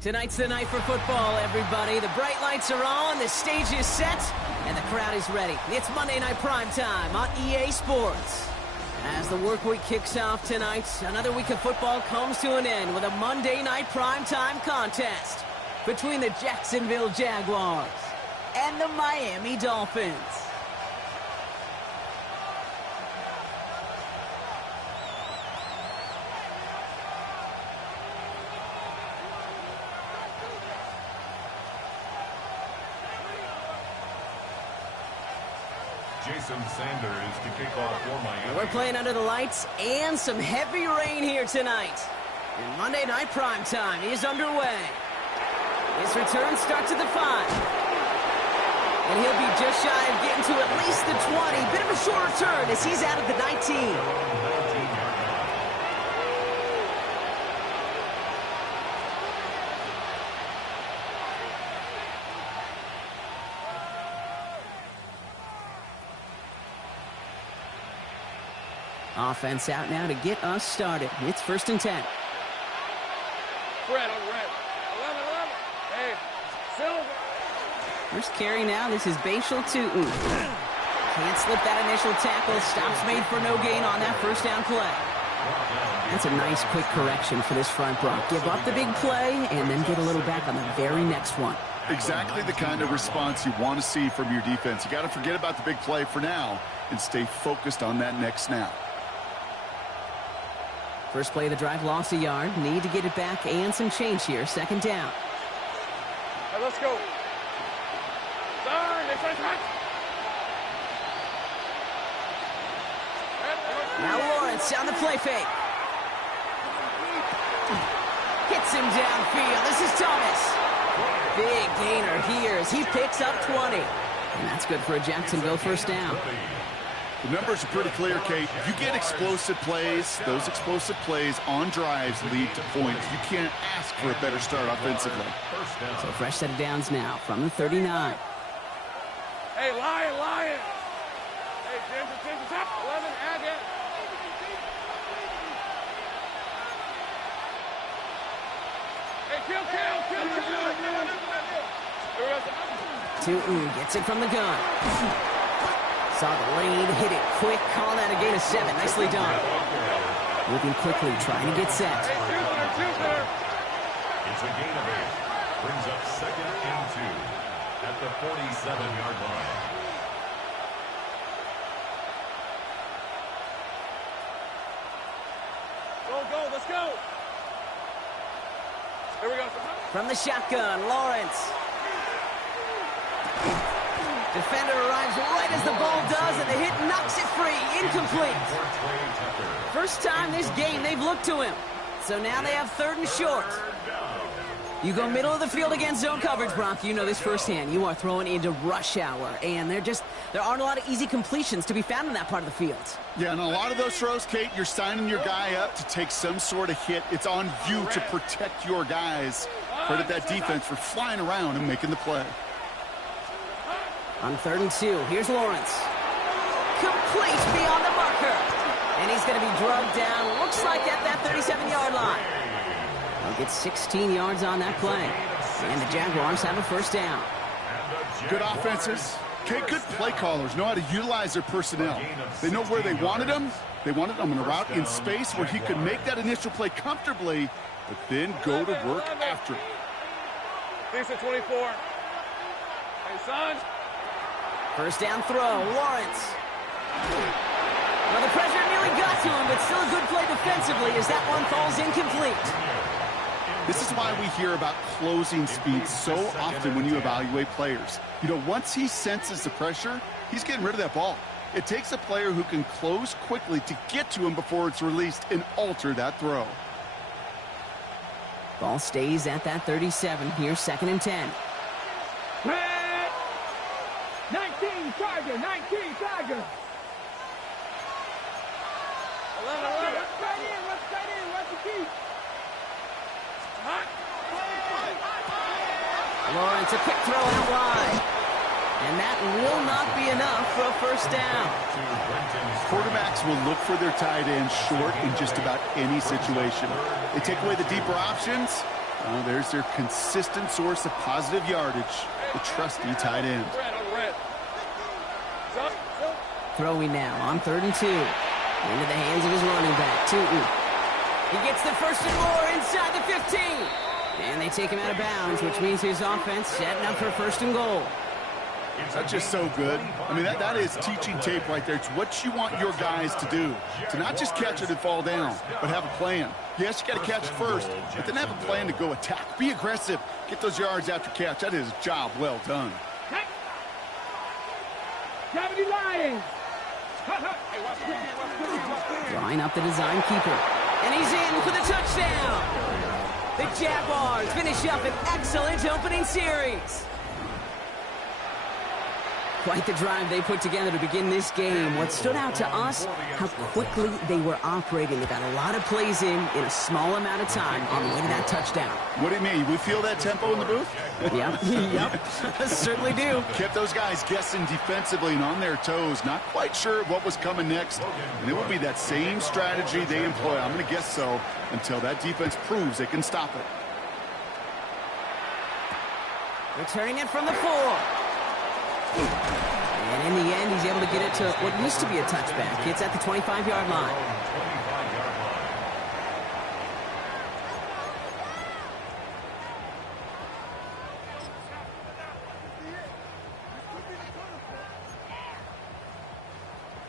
Tonight's the night for football, everybody. The bright lights are on, the stage is set, and the crowd is ready. It's Monday Night Primetime on EA Sports. As the work week kicks off tonight, another week of football comes to an end with a Monday Night Primetime contest between the Jacksonville Jaguars and the Miami Dolphins. Jason Sanders to kick off for Miami. We're playing under the lights and some heavy rain here tonight. And Monday Night Primetime is underway. His return starts at the 5. And he'll be just shy of getting to at least the 20. Bit of a short return as he's out at the 19. Offense out now to get us started. It's 1st and 10. Red. 11. Hey, Silver. First carry now. This is Bashal Tootin. Can't slip that initial tackle. Stops made for no gain on that first down play. That's a nice quick correction for this front row. Give up the big play and then get a little back on the very next one. Exactly the kind of response you want to see from your defense. You got to forget about the big play for now and stay focused on that next snap. First play of the drive, lost a yard. Need to get it back and some change here. 2nd down. Hey, let's go. Now Lawrence on the play fake. Hits him downfield. This is Thomas. Big gainer here as he picks up 20. And that's good for a Jacksonville first down. The numbers are pretty clear, Kate. You get explosive plays. Those explosive plays on drives lead to points. You can't ask for a better start offensively. So fresh set of downs now from the 39. Hey, Lion. Hey, Ginger, top 11, add it. Hey, kill. Tootin gets it from the gun. Saw the lane, hit it quick, calling that a gain of 7. Nicely done. Moving quickly, trying to get set. It's a gain of 8. Brings up 2nd and 2 at the 47-yard line. Go, let's go. Here we go. From the shotgun, Lawrence. Defender arrives right as the ball does, and the hit knocks it free. Incomplete. First time this game they've looked to him. So now they have 3rd and short. You go middle of the field against zone coverage, Bronk. You know this firsthand. You are throwing into rush hour, and there aren't a lot of easy completions to be found in that part of the field. Yeah, and a lot of those throws, Kate, you're signing your guy up to take some sort of hit. It's on you to protect your guys. Credit that defense for flying around and making the play. On 3rd and 2, here's Lawrence. Complete beyond the marker. And he's going to be drugged down, looks like at that 37-yard line. They'll get 16 yards on that play. And the Jaguars have a first down. Good offenses. Okay, good play callers know how to utilize their personnel. They know where they wanted them. They wanted them in a route in space where he could make that initial play comfortably, but then go to work after it. Decent 24. Hey, son. First down throw, Lawrence. Well, the pressure nearly got to him, but still a good play defensively as that one falls incomplete. This is why we hear about closing speed so often when you evaluate players. You know, once he senses the pressure, he's getting rid of that ball. It takes a player who can close quickly to get to him before it's released and alter that throw. Ball stays at that 37. Here's 2nd and 10. 19 Tiger. 11. Rush straight in. Rush the key. Lawrence, a quick throw out wide. And that will not be enough for a first down. Quarterbacks will look for their tight end short in just about any situation. They take away the deeper options, Oh, there's their consistent source of positive yardage, the trusty tight end. Throwing now on 3rd and 2. Into the hands of his running back, Tootin. He gets the first and more inside the 15. And they take him out of bounds, which means his offense setting up for 1st and goal. That's just so good. I mean, that is teaching tape right there. It's what you want your guys to do. To not just catch it and fall down, but have a plan. Yes, you got to catch it first, but then have a plan to go attack. Be aggressive. Get those yards after catch. That is a job well done. Drawing up the design keeper. And he's in for the touchdown. The Jaguars finish up an excellent opening series. Quite the drive they put together to begin this game. What stood out to us, how quickly they were operating. They got a lot of plays in a small amount of time on the way to that touchdown. What do you mean? We feel that tempo in the booth? Yep, yep, certainly do. Kept those guys guessing defensively and on their toes, not quite sure what was coming next. And it will be that same strategy they employ, I'm going to guess so, until that defense proves they can stop it. Returning it from the 4. And in the end, he's able to get it to what used to be a touchback. It's at the 25-yard line.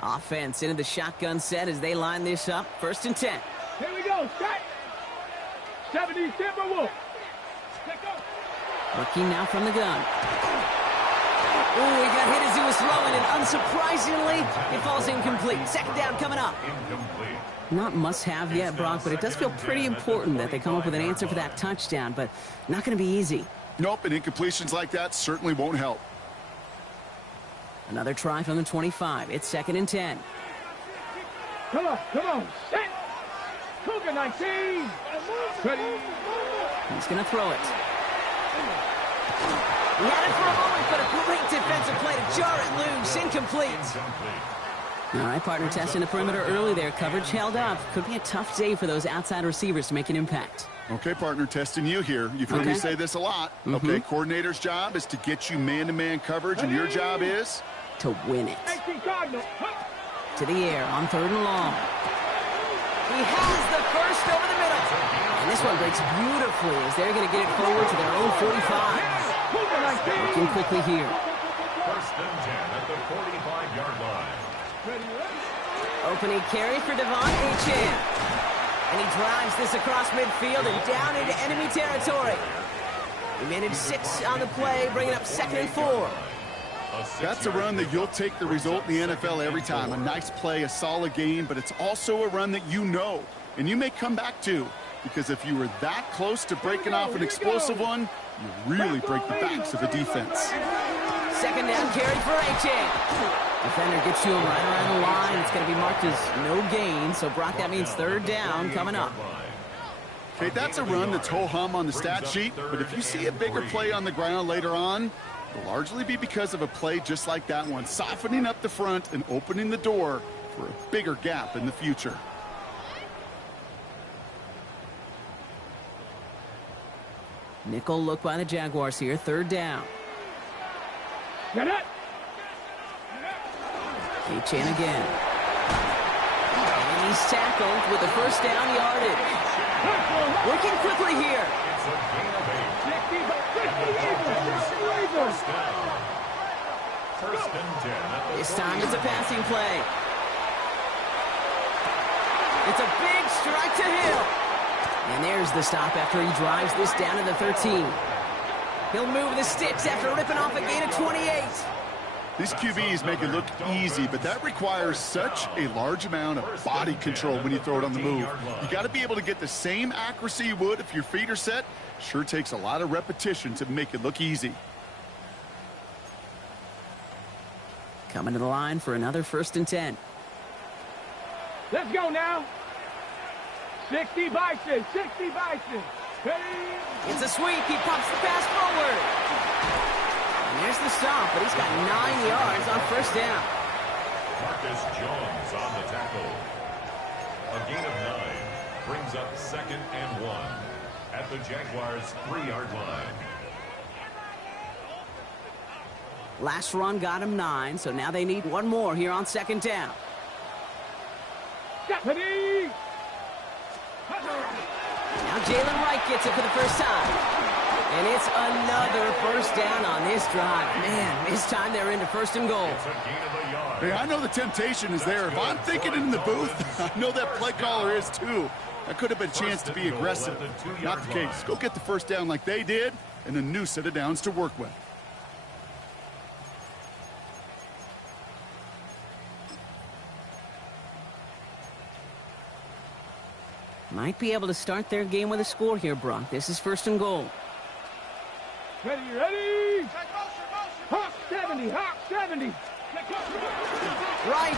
Offense into the shotgun set as they line this up. 1st and 10. Here we go. Strike. 70 Timberwolves. Looking now from the gun. Ooh, he got hit as he was throwing, and unsurprisingly, it falls incomplete. 2nd down coming up. Not must-have yet, Brock, but it does feel pretty important that they come up with an answer for that touchdown, but not going to be easy. Nope, and incompletions like that certainly won't help. Another try from the 25. It's 2nd and 10. Come on. Set. Cougar 19. Ready. He's going to throw it. He had it for a moment, but a great defensive play to jar it loose. Incomplete. All right, partner, testing the perimeter early there. Coverage held up. Could be a tough day for those outside receivers to make an impact. Okay, partner, testing you here. You've heard me say this a lot. Okay, coordinator's job is to get you man-to-man coverage, and your job is? To win it. To the air on 3rd and long. He has the first over the middle. And this one breaks beautifully as they're going to get it forward to their own 45. Working quickly here. 1st and 10 at the 45-yard line. Opening carry for Devon Achane. And he drives this across midfield and down into enemy territory. He managed 6 on the play, bringing up 2nd and 4. That's a run that you'll take the result in the NFL every time. A nice play, a solid game, but it's also a run that you know, and you may come back to, because if you were that close to breaking off an explosive one, you really break the backs of the defense. 2nd down carry for Achane. Defender gets to him right around the line. It's going to be marked as no gain, so Brock, that means 3rd down coming up. Okay, that's a run that's ho-hum on the stat sheet, but if you see a bigger play on the ground later on, it'll largely be because of a play just like that one, softening up the front and opening the door for a bigger gap in the future. Nickel look by the Jaguars here, 3rd down. Get it. Achane again. And he's tackled with the 1st down yardage. Working quickly here. It's a gain of 8. First and 10 at the This time it's a passing play. It's a big strike to Hill. And there's the stop after he drives this down to the 13. He'll move the sticks after ripping off a gain of 28. These QBs make it look easy, but that requires such a large amount of body control when you throw it on the move. You got to be able to get the same accuracy you would if your feet are set. Sure takes a lot of repetition to make it look easy. Coming to the line for another 1st and 10. Let's go now. 60 Bison. It's a sweep. He pumps the pass forward. And there's the stop, but he's got 9 yards on 1st down. Marcus Jones on the tackle. A gain of 9 brings up 2nd and 1 at the Jaguars' 3-yard line. Last run got him 9, so now they need one more here on second down. Stephanie! Now Jalen Wright gets it for the first time. And it's another first down on this drive. Man, this time they're into first and goal. It's a gain of a yard. Hey, I know the temptation is there. If I'm thinking it in the booth, I know that play caller is too. That could have been a chance to be aggressive. Not the case. Go get the first down like they did, and a new set of downs to work with. Might be able to start their game with a score here, Brock. This is first and goal. Ready, ready! Hawk 70, Hawk 70! Right.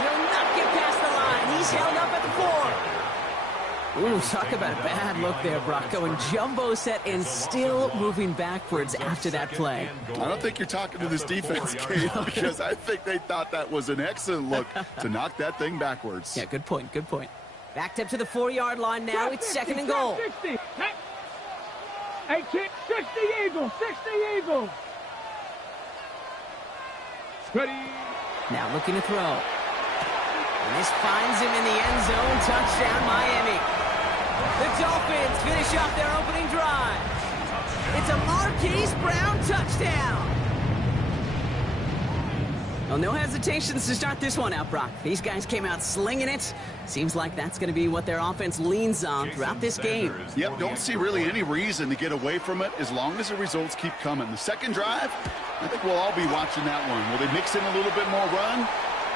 He'll not get past the line. He's held up at the 4. Ooh, talk about a bad look there, Brock. Going jumbo set and still moving backwards after that play. I don't think you're talking to this defense, Kate, because I think they thought that was an excellent look to knock that thing backwards. Yeah, good point, good point. Backed up to the 4-yard line now. It's second and goal. 60. Hey, kid, 60 Eagles, 60 Eagles. Ready. Now looking to throw. And this finds him in the end zone. Touchdown, Miami. The Dolphins finish off their opening drive. It's a Marquise Brown touchdown. Well, no hesitations to start this one out, Brock. These guys came out slinging it. Seems like that's going to be what their offense leans on throughout this game. Yep, don't see really any reason to get away from it as long as the results keep coming. The second drive, I think we'll all be watching that one. Will they mix in a little bit more run?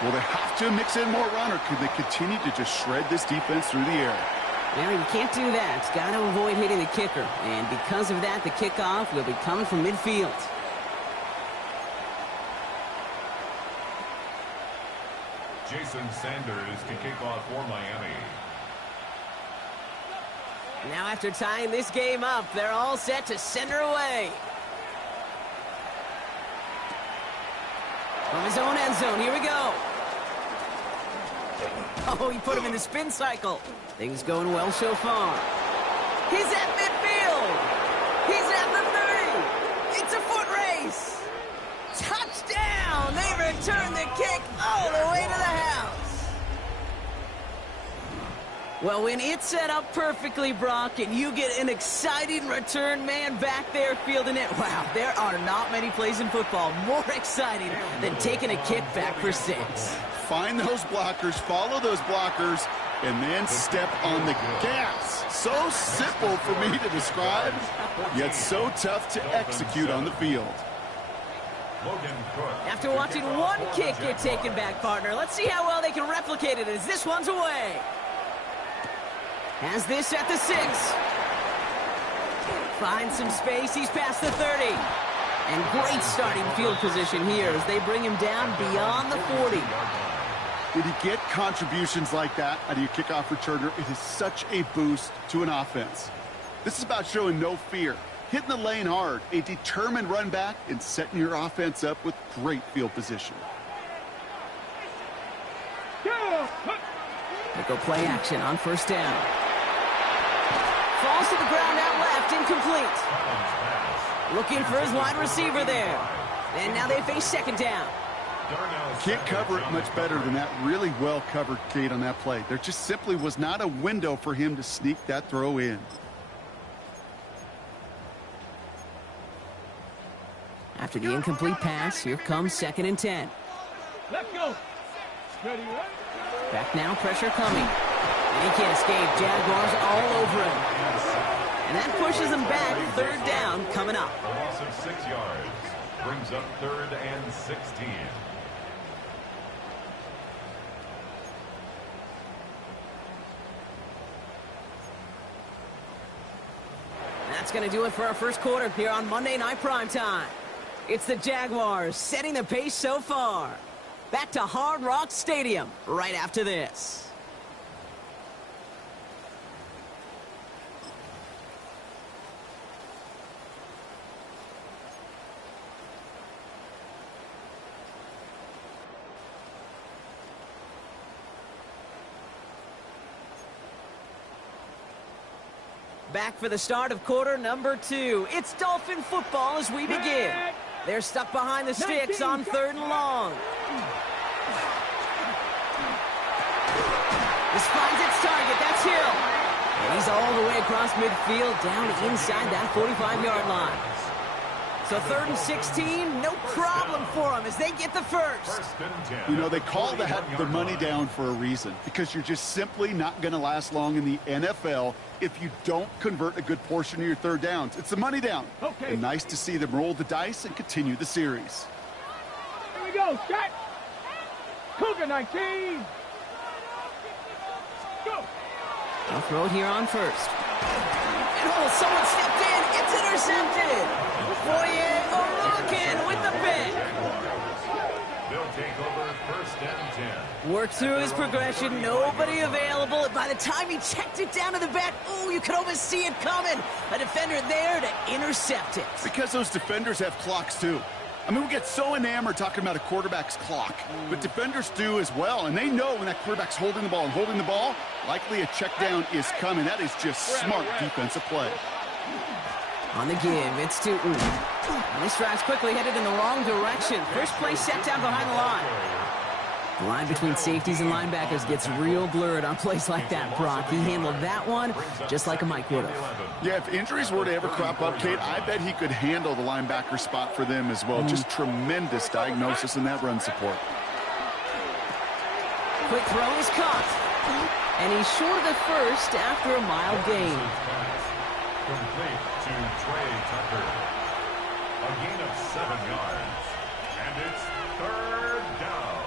Will they have to mix in more run, or could they continue to just shred this defense through the air? Well, you can't do that. Got to avoid hitting the kicker. And because of that, the kickoff will be coming from midfield. Jason Sanders to kick off for Miami. Now after tying this game up, they're all set to send her away. From his own end zone, here we go. Oh, he put him in the spin cycle. Things going well so far. He's at midfield. He's at the 30. It's a foot race. Touchdown! They return the kick all the way to the house. Well, when it's set up perfectly, Brock, and you get an exciting return man back there fielding it, wow, there are not many plays in football more exciting than taking a kick back for 6. Find those blockers, follow those blockers, and then step on the gas. So simple for me to describe, yet so tough to execute on the field. After watching one kick get taken back, partner, let's see how well they can replicate it as this one's away. Has this at the 6. Finds some space. He's past the 30. And great starting field position here as they bring him down beyond the 40. When you get contributions like that out of your kickoff returner, it is such a boost to an offense. This is about showing no fear, hitting the lane hard, a determined run back, and setting your offense up with great field position. They go play action on first down. Falls to the ground out left, incomplete. Looking for his wide receiver there. And now they face second down. Can't cover it much better than that. Really well covered, Kate, on that play. There just simply was not a window for him to sneak that throw in. After the incomplete pass, here comes second and 10. Let's go. Ready, Back now, pressure coming. And he can't escape. Jaguars all over him. And that pushes them back. Third down coming up. A loss of 6 yards brings up 3rd and 16. That's going to do it for our first quarter here on Monday Night Primetime. It's the Jaguars setting the pace so far. Back to Hard Rock Stadium right after this. Back for the start of quarter number 2. It's Dolphin football as we begin. They're stuck behind the sticks on 3rd and long. This finds its target. That's Hill. And he's all the way across midfield, down inside that 45-yard line. So 3rd and 16, no problem for them as they get the first. You know, they call that the money down for a reason, because you're just simply not going to last long in the NFL if you don't convert a good portion of your 3rd downs. It's the money down. Okay. And nice to see them roll the dice and continue the series. Here we go, set. Cougar 19. Go. I'll throw it here on 1st. And oh, someone stepped in. It's intercepted. Foye Orokin with the pick. They'll take over 1st and 10. Worked through his progression. Nobody available. And by the time he checked it down to the back, oh, you could almost see it coming. A defender there to intercept it. Because those defenders have clocks, too. I mean, we get so enamored talking about a quarterback's clock, but defenders do as well, and they know when that quarterback's holding the ball and holding the ball, likely a check down is coming. That is just smart defensive play. On the give, it's to and this drive's quickly headed in the wrong direction. First play set down behind the line. The line between safeties and linebackers gets real blurred on plays like that, Brock. He handled that one just like a Mike would have. Yeah, if injuries were to ever crop up, Kate, I bet he could handle the linebacker spot for them as well. Just tremendous diagnosis in that run support. Quick throw is caught. And he's short of the first after a mild gain. Complete to Trey Tucker. A gain of 7 yards. And it's 3rd down.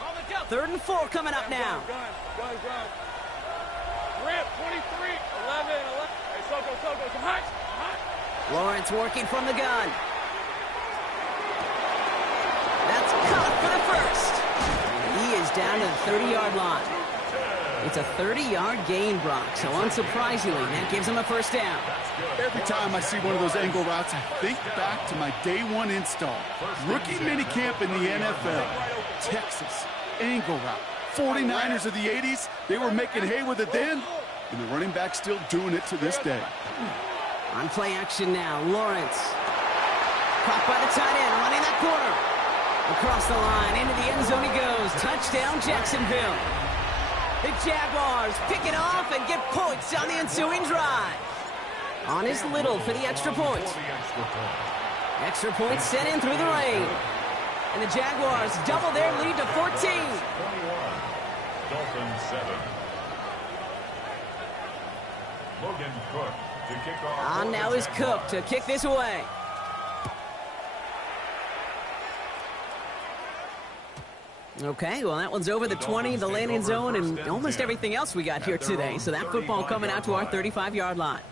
On the go. 3rd and 4 coming up now. Gun. Rip, 23, 11. Hey, Soko, come hot. Lawrence working from the gun. That's caught for the first. He is down to the 30-yard line. It's a 30-yard gain, Brock, so unsurprisingly, that gives him a first down. Every time I see one of those angle routes, I think back to my day 1 install. Rookie minicamp in the NFL. Texas, angle route. 49ers of the 80s, they were making hay with it then, and the running back's still doing it to this day. On play action now, Lawrence. Caught by the tight end, running that corner. Across the line, into the end zone he goes. Touchdown, Jacksonville. The Jaguars pick it off and get points on the ensuing drive. On his little for the extra point. Extra point sent in through the rain. And the Jaguars double their lead to 14. 21. Dolphins 7. Logan Cook to kick off. On now is Cook to kick this away. Okay, well, that one's over the 20, the landing zone, and almost everything else we got here today. So that football coming out to our 35-yard line.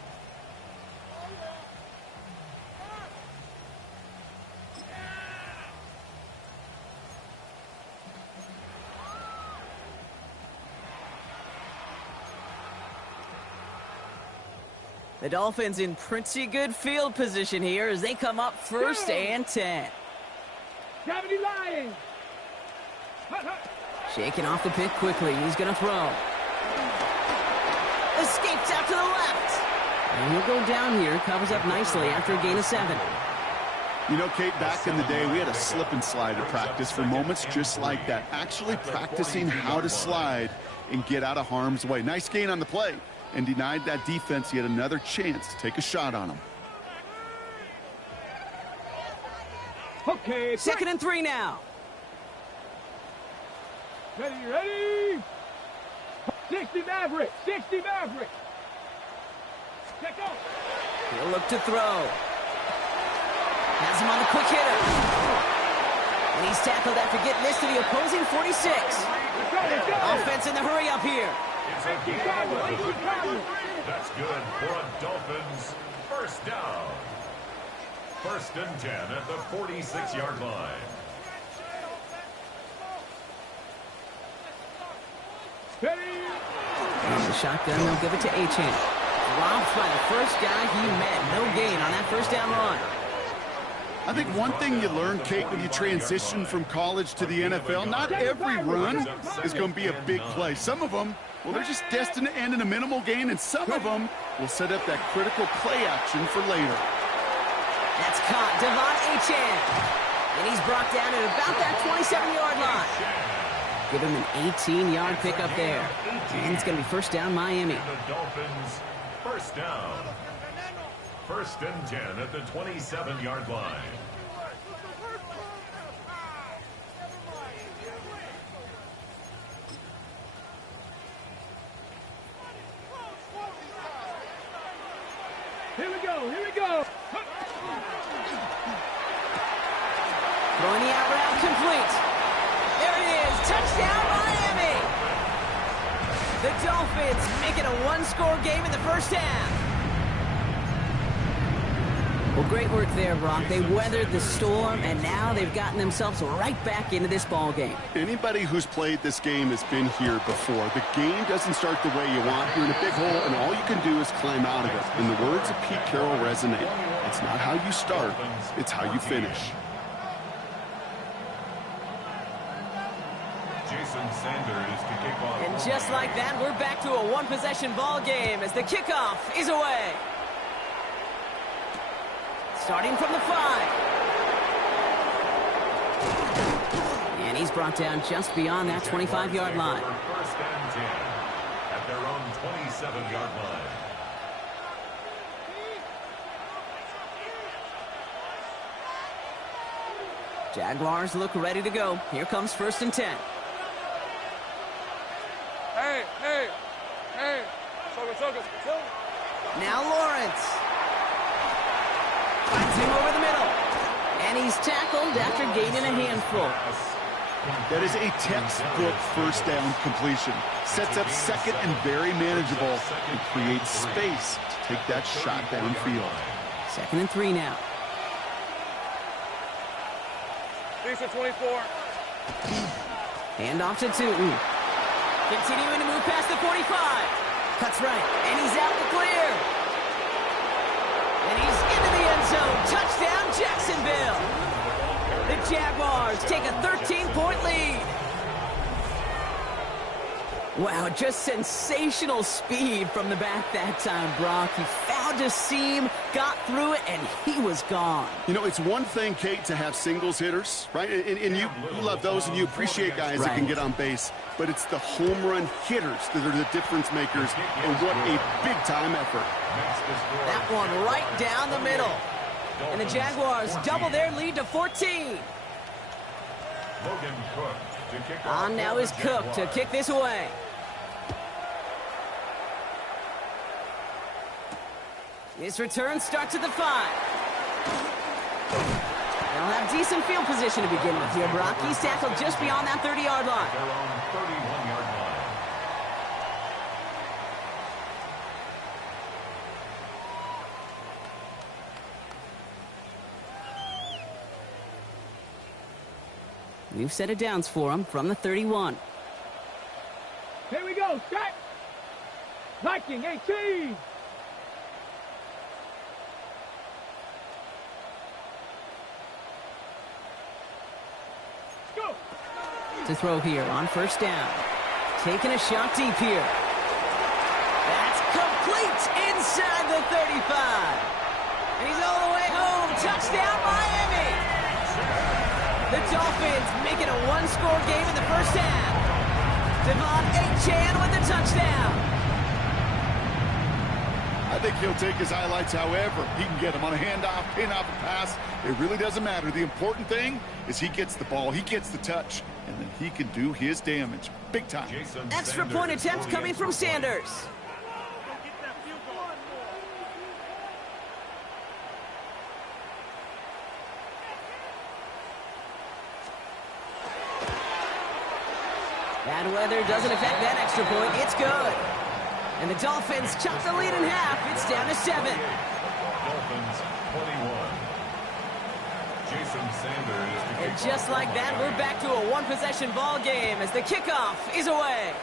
The Dolphins in pretty good field position here as they come up 1st and 10. 70 Lions. Shaking off the pick quickly. He's going to throw. Escapes out to the left. And he'll go down here. Covers up nicely after a gain of 7. You know, Kate, back in the day, we had a slip and slide to practice for moments just like that. Actually practicing how to slide and get out of harm's way. Nice gain on the play. And denied that defense yet another chance to take a shot on him. Okay. 2nd and 3 now. Ready. 60 Maverick. Check out. He'll look to throw. Has him on the quick hitter. And he's tackled after getting this to the opposing 46. Offense in the hurry up here. That's good for a Dolphins 1st down. 1st and 10 at the 46-yard line. Here's the shotgun. They'll give it to Achane. Dropped by the first guy he met. No gain on that 1st down run. I think one thing you learn, Kate, when you transition from college to the NFL, not every run is going to be a big play. Some of them, well, they're just destined to end in a minimal gain, and some of them will set up that critical play action for later. That's caught. Devon Achane. And he's brought down at about that 27-yard line. Give him an 18-yard pickup there. And it's going to be first down, Miami. The Dolphins, first down. First and 10 at the 27-yard line. Here we go, here we go. Throwing the out route complete. There it is. Touchdown, Miami. The Dolphins make it a one-score game in the first half. Well, great work there, Brock. They weathered the storm, and now they've gotten themselves right back into this ball game. Anybody who's played this game has been here before. The game doesn't start the way you want. You're in a big hole, and all you can do is climb out of it. And the words of Pete Carroll resonate. It's not how you start, it's how you finish. And just like that, we're back to a one-possession ball game as the kickoff is away. Starting from the 5. And he's brought down just beyond that 25-yard line. First and 10 at their own 27-yard line. Jaguars look ready to go. Here comes first and 10. Hey. Now Lawrence. Finds him over the middle. And he's tackled after gaining a handful. That is a textbook first down completion. Sets up second and very manageable and creates space to take that shot downfield. Second and 3 now. Lisa 24. Hand off to Tootin. Continuing to move past the 45. Cuts right, and he's out the clear. And he's into the end zone. Touchdown, Jacksonville. The Jaguars take a 13-point lead. Wow, just sensational speed from the back that time, Brock. He found a seam, got through it, and he was gone. You know, it's one thing, Kate, to have singles hitters, right? And you love those, and you appreciate guys that can get on base. But it's the home run hitters that are the difference makers, and what a big-time effort. That one right down the middle. And the Jaguars double their lead to 14. On now is Cook to kick this away. His return starts at the 5. They'll have decent field position to begin with here, Brock. He's tackled just beyond that 30-yard line. Their own 31-yard line. New set of downs for him from the 31. Here we go, set. Viking 18. Go. To throw here on first down. Taking a shot deep here. That's complete inside the 35. And he's all the way home. Touchdown, Miami. The Dolphins make it a one-score game in the first half. Devon Achane with the touchdown. I think he'll take his highlights however he can get them on a handoff, pin-off, a pass. It really doesn't matter. The important thing is he gets the ball, he gets the touch, and then he can do his damage. Big time. Extra point attempt coming from Sanders. Bad weather doesn't affect that extra point. It's good. And the Dolphins chop the lead in half. It's down to 7. Dolphins 21. Jason Sanders. And just like that, we're back to a one-possession ball game as the kickoff is away.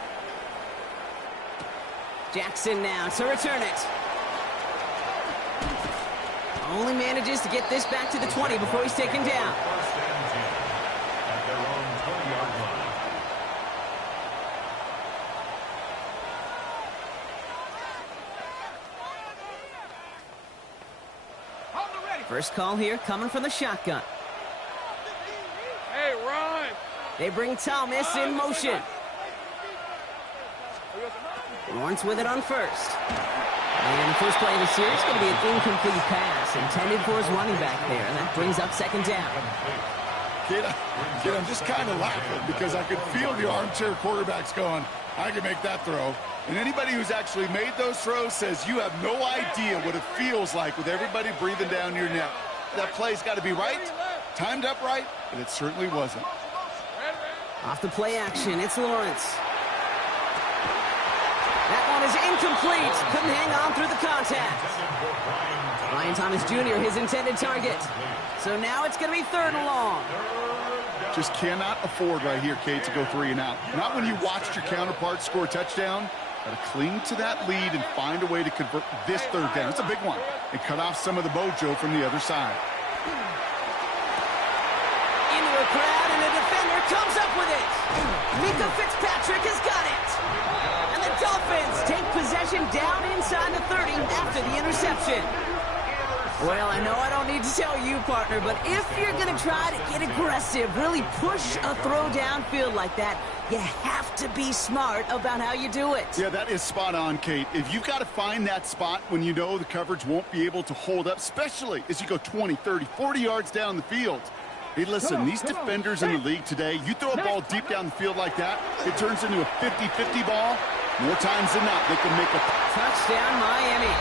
Jackson now to return it. Only manages to get this back to the 20 before he's taken down. First and 10 at their own 20-yard line. First call here coming from the shotgun. Hey, Ron. They bring Thomas in motion. Lawrence with it on first. And the first play of the series is going to be an incomplete pass intended for his running back there, and that brings up second down. Kid, I'm just kind of laughing because I could feel the armchair quarterbacks going, I can make that throw. And anybody who's actually made those throws says you have no idea what it feels like with everybody breathing down your neck. That play's got to be right, timed up right, and it certainly wasn't. Off the play action, it's Lawrence. That one is incomplete. Couldn't hang on through the contact. Ryan Thomas Jr., his intended target. So now it's going to be third and long. Just cannot afford right here, Kate, to go 3 and out. Not when you watched your counterpart score a touchdown. Got to cling to that lead and find a way to convert this third down. It's a big one. And cut off some of the mojo from the other side. Into a crowd, and the defender comes up with it. Mika Fitzpatrick has got it. And the Dolphins take possession down inside the 30 after the interception. Well, I know I don't need to tell you, partner, but if you're going to try to get aggressive, really push a throw downfield like that, you have to be smart about how you do it. Yeah, that is spot on, Kate. If you've got to find that spot when you know the coverage won't be able to hold up, especially as you go 20, 30, 40 yards down the field. Hey, listen, these defenders in the league today, you throw a ball deep down the field like that, it turns into a 50-50 ball. More times than not, they can make a touchdown, Miami.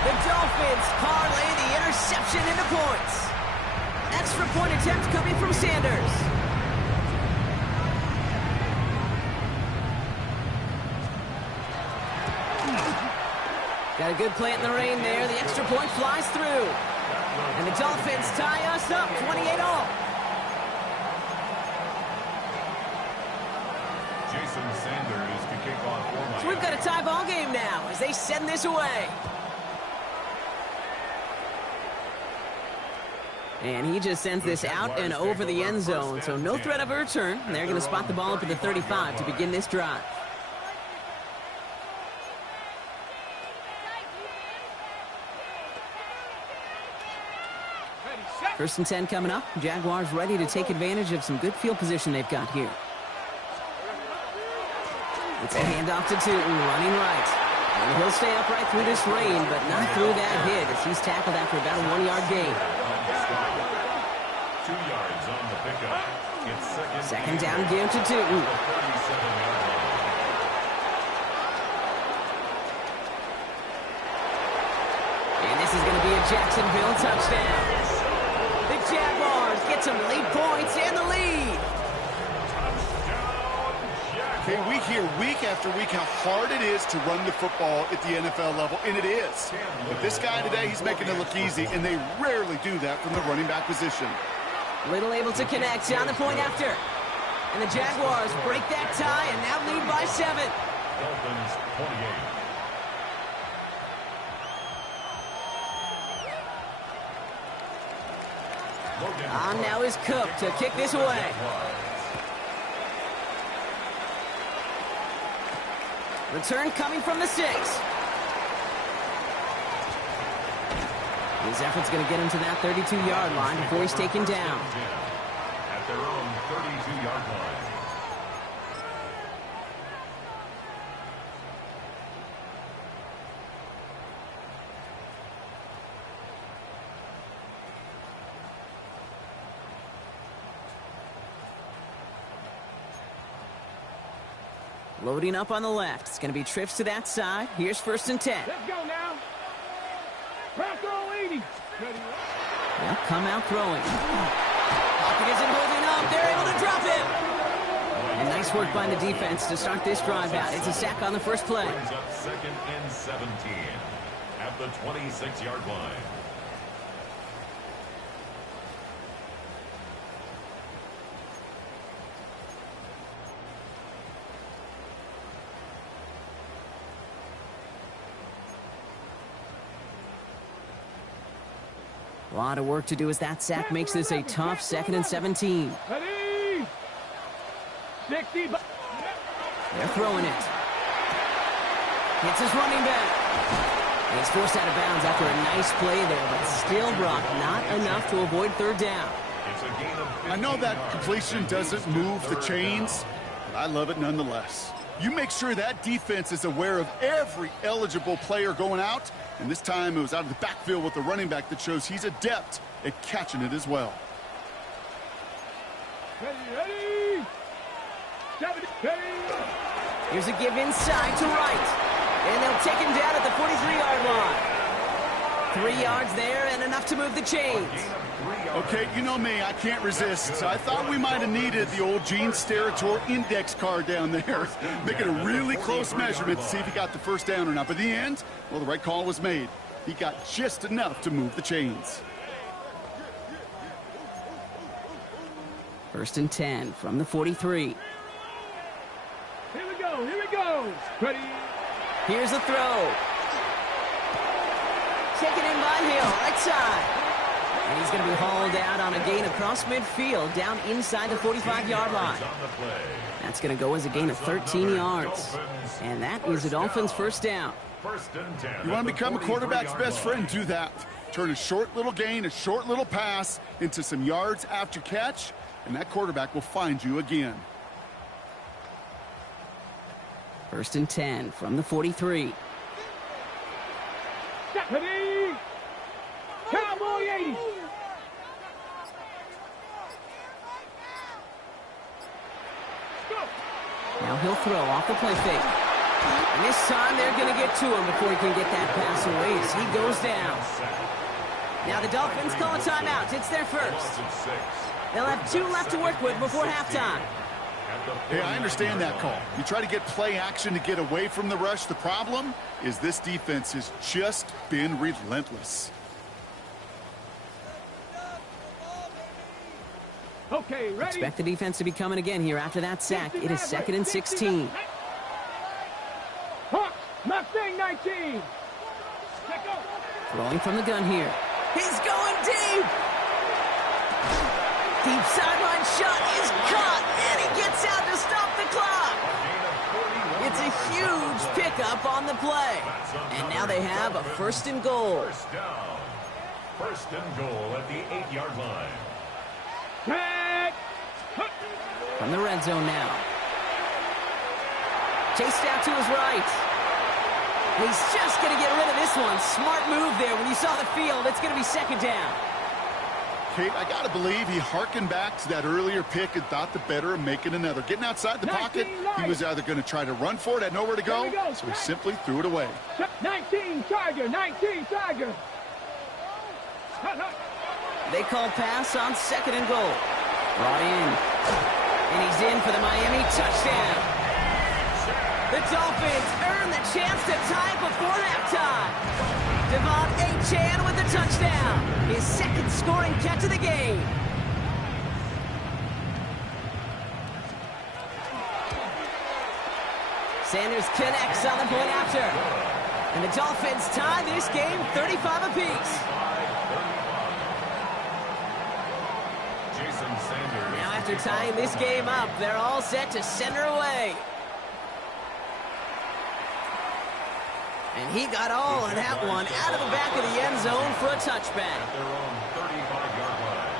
The Dolphins parlay the interception into points. Extra point attempt coming from Sanders. Got a good plant in the rain there. The extra point flies through. And the Dolphins tie us up 28-all. Jason Sanders to kick off for Miami. So we've got a tie ball game now as they send this away. And he just sends this out and over the end zone, so no threat of a return. And they're going to spot the ball up at the 35 to begin this drive. First and 10 coming up. Jaguars ready to take advantage of some good field position they've got here. It's a handoff to Tootin, running right. And he'll stay upright through this rain, but not through that hit as he's tackled after about a 1-yard gain. 2 yards on the pickup. It's second down again to Tootin. And this is going to be a Jacksonville touchdown. The Jaguars get some late points and the lead. Okay, we hear week after week how hard it is to run the football at the NFL level, and it is. But this guy today, he's making it look easy, and they rarely do that from the running back position. Little able to connect on the point after. And the Jaguars break that tie and now lead by 7. Dolphins 28. On now is Cook to kick this away. Return coming from the 6. His effort's going to get him to that 32-yard line before he's taken down. At their own 32-yard line. Loading up on the left. It's going to be trips to that side. Here's first and 10. Let's go now. Bronco leading. They'll come out throwing. Pocket isn't holding up. They're able to drop him. And nice work by the defense to start this drive out. It's a sack on the first play. Brings up second and 17 at the 26-yard line. A lot of work to do as that sack makes this a tough 2nd and 17. Ready? 60. They're throwing it. Hits his running back. He's forced out of bounds after a nice play there, but still, Brock, not enough to avoid 3rd down. I know that completion doesn't move the chains, but I love it nonetheless. You make sure that defense is aware of every eligible player going out, and this time it was out of the backfield with the running back that shows he's adept at catching it as well. Ready? 70. Here's a give inside to right. And they'll take him down at the 43-yard line. 3 yards there and enough to move the chains. Okay, you know me, I can't resist. I thought we might have needed the old Gene Steratore index card down there. Making a really close measurement to see if he got the 1st down or not. But in the end, well, the right call was made. He got just enough to move the chains. 1st and 10 from the 43. Here we go. Ready? Here's a throw. Taken in by Hill, right side. And he's going to be hauled out on a gain across midfield, down inside the 45-yard line. That's going to go as a gain of 13 yards. And that is a Dolphins 1st down. You want to become a quarterback's best friend? Do that. Turn a short little gain, a short little pass into some yards after catch, and that quarterback will find you again. 1st and 10 from the 43. Ready? Cowboy 80. Now he'll throw off the play fake. And this time they're going to get to him before he can get that pass away as he goes down. Now the Dolphins call a timeout. It's their 1st. They'll have 2 left to work with before halftime. Hey, I understand that call. You try to get play action to get away from the rush. The problem is this defense has just been relentless. Okay, ready? Expect the defense to be coming again here after that sack. It is 2nd and 16. Hawks, Mustang 19. Throwing from the gun here. He's going deep. Deep sideline shot is caught, and he gets out to stop the clock. It's a huge pickup on the play. And now they have a 1st and goal. 1st down. 1st and goal at the 8-yard line. From the red zone now. Chased out to his right. And he's just going to get rid of this one. Smart move there. When you saw the field, it's going to be 2nd down. Kate, I got to believe he hearkened back to that earlier pick and thought the better of making another. Getting outside the pocket, he was either going to try to run for it, had nowhere to go, so he simply threw it away. 19 Tiger. They call pass on 2nd and goal. Brought in. And he's in for the Miami touchdown. The Dolphins earn the chance to tie before halftime. Devon Achane with the touchdown. His 2nd scoring catch of the game. Sanders connects on the point after. And the Dolphins tie this game 35 apiece. Now after tying this game up, they're all set to send her away. And he got all of that one out of the back of the end zone for a touchback. At their own 35-yard line.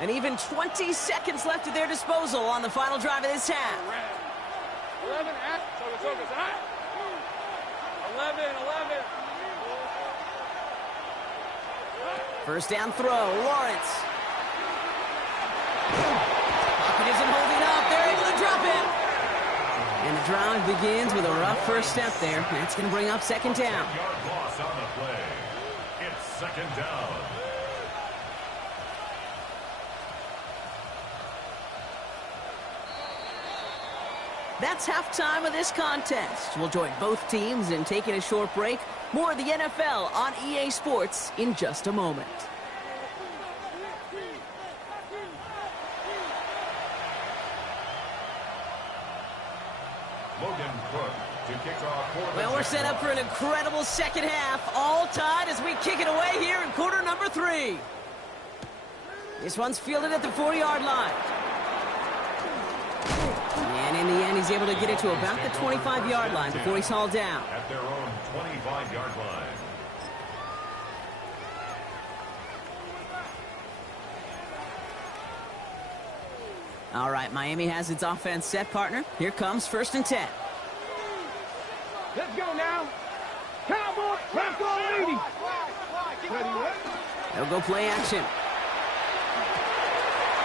And even 20 seconds left at their disposal on the final drive of this half. 11. 1st down throw, Lawrence. Pocket isn't holding up. They're able to drop it. And the drive begins with a rough 1st step there. That's going to bring up 2nd down. 7-yard loss on the play. It's 2nd down. That's halftime of this contest. We'll join both teams in taking a short break. More of the NFL on EA Sports in just a moment. Well, we're set up for an incredible second half. All tied as we kick it away here in quarter number 3. This one's fielded at the 40-yard line. And in the end, he's able to get it to about the 25-yard line before he's hauled down. At their own 25-yard line. All right, Miami has its offense set, partner. Here comes 1st and 10. Let's go now. Cowboy, let's go, lady. They'll go play action.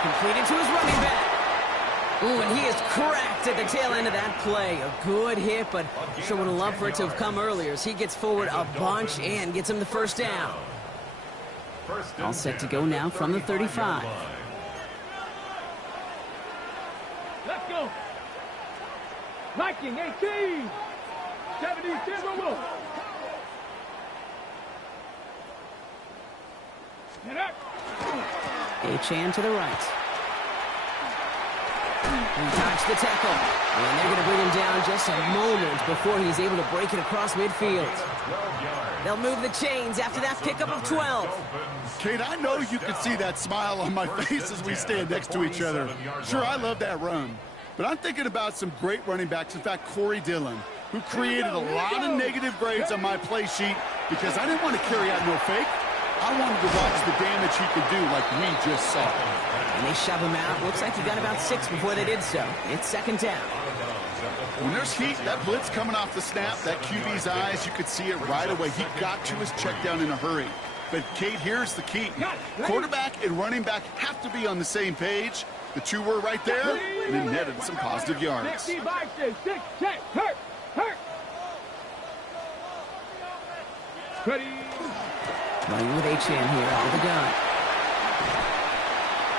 Completed to his running back. Ooh, and he is cracked at the tail end of that play. A good hit, but sure would have loved for it to have come earlier as he gets forward a bunch and gets him the first down. All set to go now from the 35. Let's go. Viking 18. 70 Timberwolves. Get up. Achane to the right. He dodged the tackle. And they're going to bring him down just a moment before he's able to break it across midfield. They'll move the chains after that pickup of 12. Kate, I know you can see that smile on my face as we stand next to each other. Sure, I love that run. But I'm thinking about some great running backs. In fact, Corey Dillon, who created a lot of negative grades on my play sheet because I didn't want to carry out no fake. I wanted to watch the damage he could do like we just saw. And they shove him out. Looks like he got about 6 before they did so. It's 2nd down. When there's heat, that blitz coming off the snap, that QB's eyes, you could see it right away. He got to his check down in a hurry. But, Kate, here's the key. Quarterback and running back have to be on the same page. The two were right there, and it netted some positive yards. 65 says 6, check, hurt. Ready. Running with Achane here out of the gun.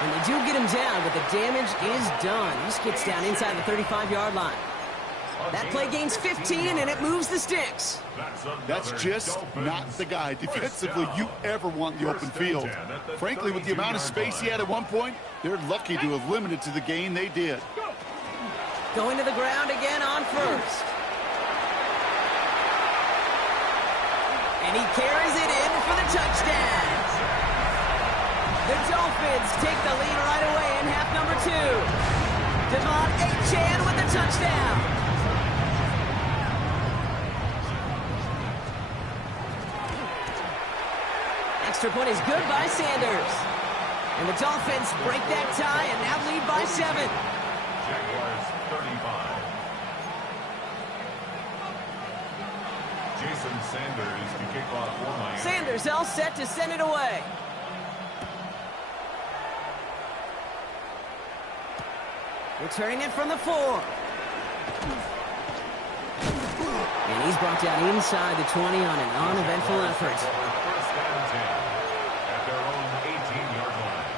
And they do get him down, but the damage is done. He just gets down inside the 35-yard line. That play gains 15, and it moves the sticks. That's just not the guy defensively you ever want in the open field. Frankly, with the amount of space he had at one point, they're lucky to have limited to the gain they did. Going to the ground again on 1st. And he carries it in for the touchdown. The Dolphins take the lead right away in half number 2. Devon Achane with the touchdown. Extra point is good by Sanders. And the Dolphins break that tie and now lead by 7. Jaguars 35. Jason Sanders to kick off for Miami. Sanders all set to send it away. Returning it from the 4. And he's brought down inside the 20 on an uneventful effort. First down 10 at their own 18-yard line.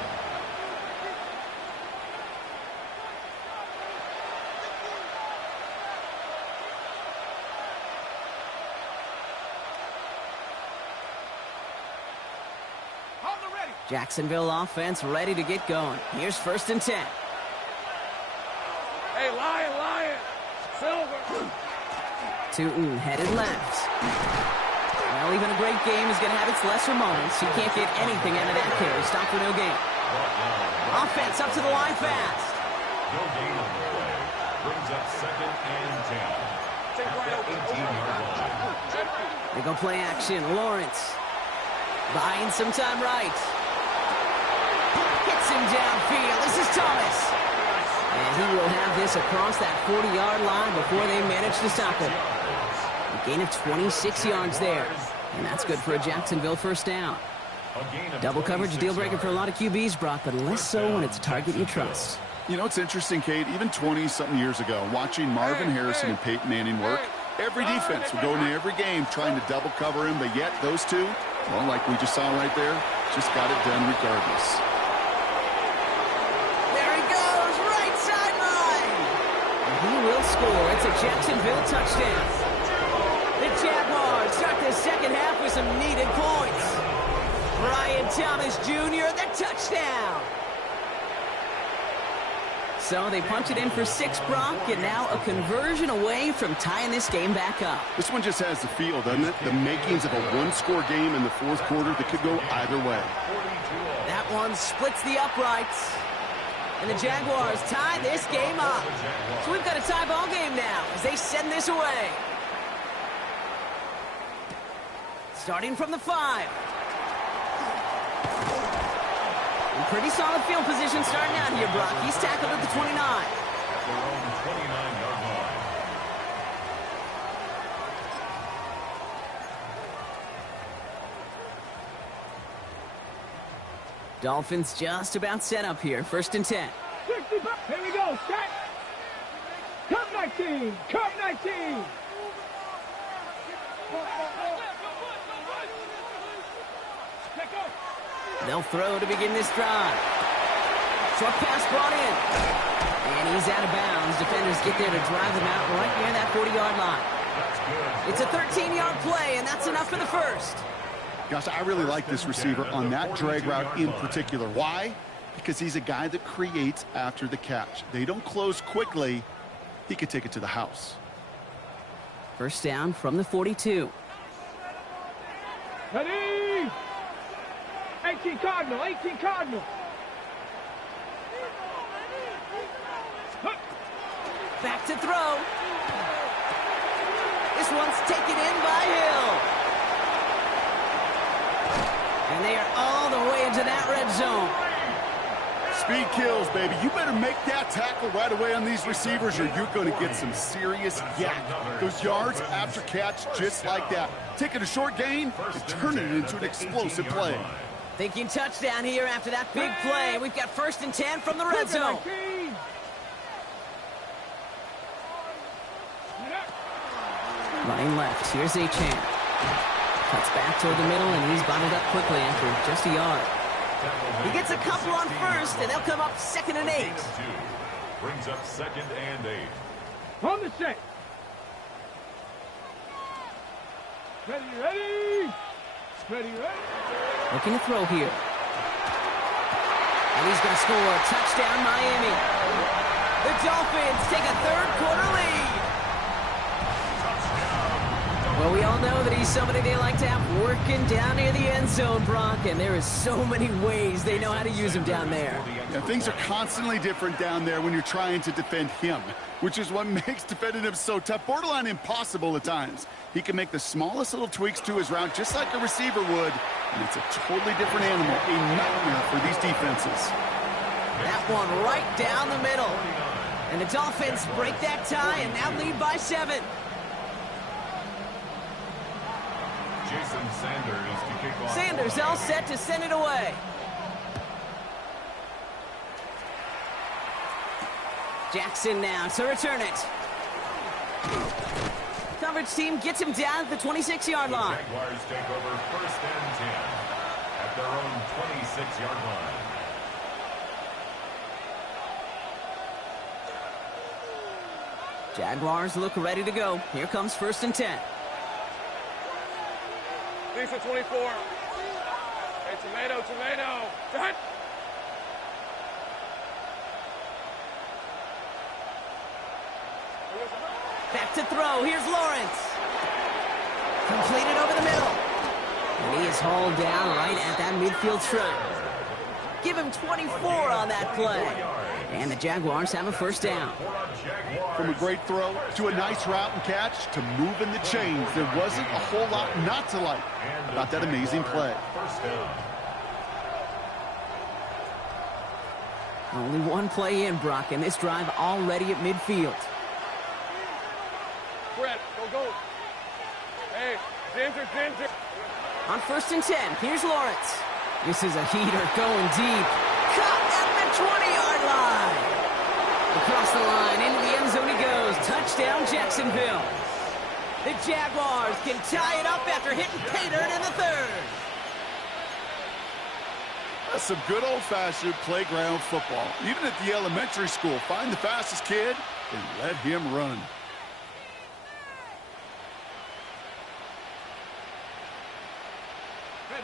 Jacksonville offense ready to get going. Here's 1st and 10. Hey, Lion, Silver. Tootin headed left. Well, even a great game is going to have its lesser moments. He can't get anything out of that carry. Stop for no gain. Offense up to the line fast. No gain on the play. Brings up 2nd and 10. At the 18-yard line. They go play action. Lawrence buying some time right. Hits him downfield. This is Thomas. And he will have this across that 40-yard line before they manage to stop him. A gain of 26 yards there. And that's good for a Jacksonville first down. Double coverage, a deal breaker for a lot of QBs, Brock, but less so when it's a target you trust. You know, it's interesting, Kate, even 20-something years ago, watching Marvin Harrison and Peyton Manning work, every defense would go into every game trying to double cover him, but yet those two, well, like we just saw right there, just got it done regardless. There he goes, right sideline. And he will score. It's a Jacksonville touchdown. The Jaguars start the second half with some needed points. Brian Thomas Jr., the touchdown. So they punch it in for 6, Brock, and now a conversion away from tying this game back up. This one just has the feel, doesn't it? The makings of a one-score game in the fourth quarter that could go either way. That one splits the uprights. And the Jaguars tie this game up. So we've got a tie ball game now as they send this away. Starting from the 5. And pretty solid field position starting out here, Brock. He's tackled at the 29. At their own 29-yard line. Dolphins just about set up here. 1st and 10. 65. Here we go. Set. Come 19. Come 19. They'll throw to begin this drive. Short pass brought in. And he's out of bounds. Defenders get there to drive him out right near that 40-yard line. It's a 13-yard play, and that's enough for the first. Gosh, I really like this receiver on that drag route in particular. Why? Because he's a guy that creates after the catch. They don't close quickly. He could take it to the house. First down from the 42. Ready. 18 Cardinal. 18 Cardinal. Back to throw. This one's taken in by Hill. And they are all the way into that red zone. Speed kills, baby. You better make that tackle right away on these receivers or you're going to get some serious yak. Those yards after catch just like that. Taking a short gain and turning it into an explosive play. Thinking touchdown here after that big play. We've got 1st and 10 from the red zone. Running left. Here's Achane. Cuts back toward the middle, and he's bottled up quickly after just a yard. He gets a couple on first, and they'll come up 2nd and 8. Brings up 2nd and 8. On the set. Ready, ready. Ready, ready. Looking to throw here. And he's going to score. Touchdown, Miami. The Dolphins take a 3rd quarter lead. Well, we all know that he's somebody they like to have working down near the end zone, Brock, and there is so many ways they know how to use him down there. Yeah, things are constantly different down there when you're trying to defend him, which is what makes defending him so tough, borderline impossible at times. He can make the smallest little tweaks to his route just like a receiver would, and it's a totally different animal, a nightmare for these defenses. That one right down the middle. And the Dolphins break that tie and now lead by 7. Jason Sanders to kick off. Sanders all set to send it away. Jackson now to return it. Coverage team gets him down at the 26-yard line. Jaguars take over 1st and 10 at their own 26-yard line. Jaguars look ready to go. Here comes 1st and 10. Lisa 24. Hey, tomato. Cut. Back to throw. Here's Lawrence. Completed over the middle. And he is hauled down right at that midfield stripe. Give him 24 on that play. And the Jaguars have a 1st down. From a great throw to a nice route and catch to moving the chains, there wasn't a whole lot not to like about that amazing play. 1st down. Only one play in, Brock, and this drive already at midfield. Brett, go. Hey, Ginger. On 1st and 10, here's Lawrence. This is a heater going deep. Caught at the 20-yard line. Across the line, into the end zone he goes. Touchdown, Jacksonville. The Jaguars can tie it up after hitting pay dirt in the 3rd. That's some good old-fashioned playground football. Even at the elementary school, find the fastest kid and let him run.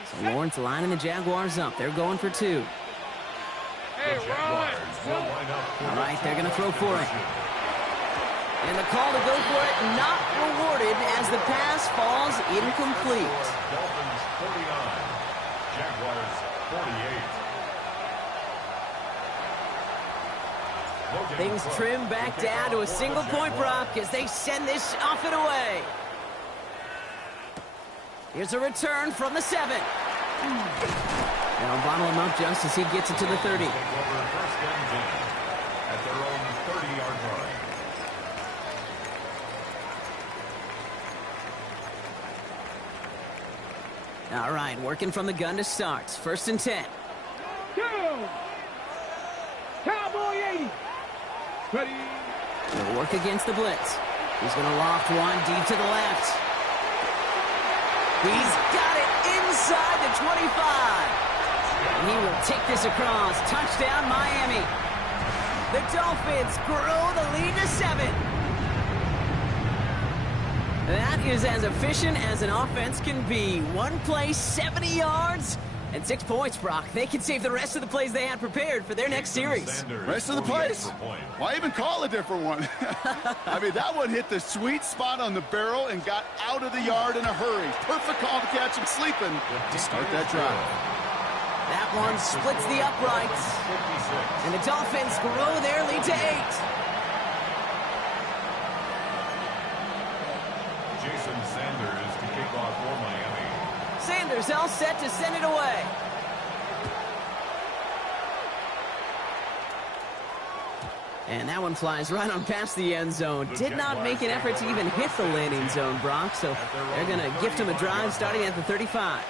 So Lawrence lining the Jaguars up. They're going for 2. Hey, Jaguars will line up for All right, right, they're going to throw for it. And the call to go for it not rewarded as the pass falls incomplete. Dolphins 49, Jaguars 48. Things trim back down to a single-point Brock as they send this off and away. Here's a return from the 7. They'll bottle him up just as he gets it to the 30. Take over first and 10 at their own 30-yard line. All right, working from the gun to start. First and 10. Go! Cowboy 80. Ready. He'll work against the blitz. He's going to loft one deep to the left. He's got it inside the 25. And he will take this across. Touchdown, Miami. The Dolphins grow the lead to 7. That is as efficient as an offense can be. One play, 70 yards, and 6 points, Brock. They can save the rest of the plays they had prepared for their next series. Rest of the plays? Why even call a different one? I mean, that one hit the sweet spot on the barrel and got out of the yard in a hurry. Perfect call to catch him sleeping to start that drive. That one splits the uprights, and the Dolphins grow their lead to 8. Jason Sanders to kick off for Miami. Sanders all set to send it away. And that one flies right on past the end zone. Did not make an effort to even hit the landing zone, Brock, so they're going to gift him a drive starting at the 35.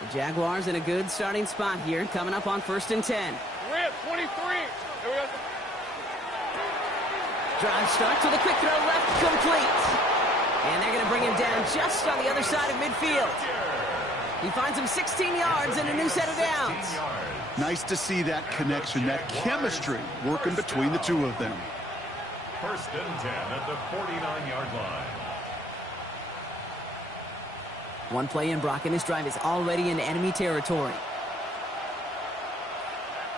The Jaguars in a good starting spot here, coming up on first and 10. We're at 23. Here we go. Drive starts with a quick throw left, complete. And they're going to bring him down just on the other side of midfield. He finds him 16 yards and a new set of downs. Nice to see that connection, that chemistry working between the two of them. First and 10 at the 49-yard line. One play in, Brock, and this drive is already in enemy territory.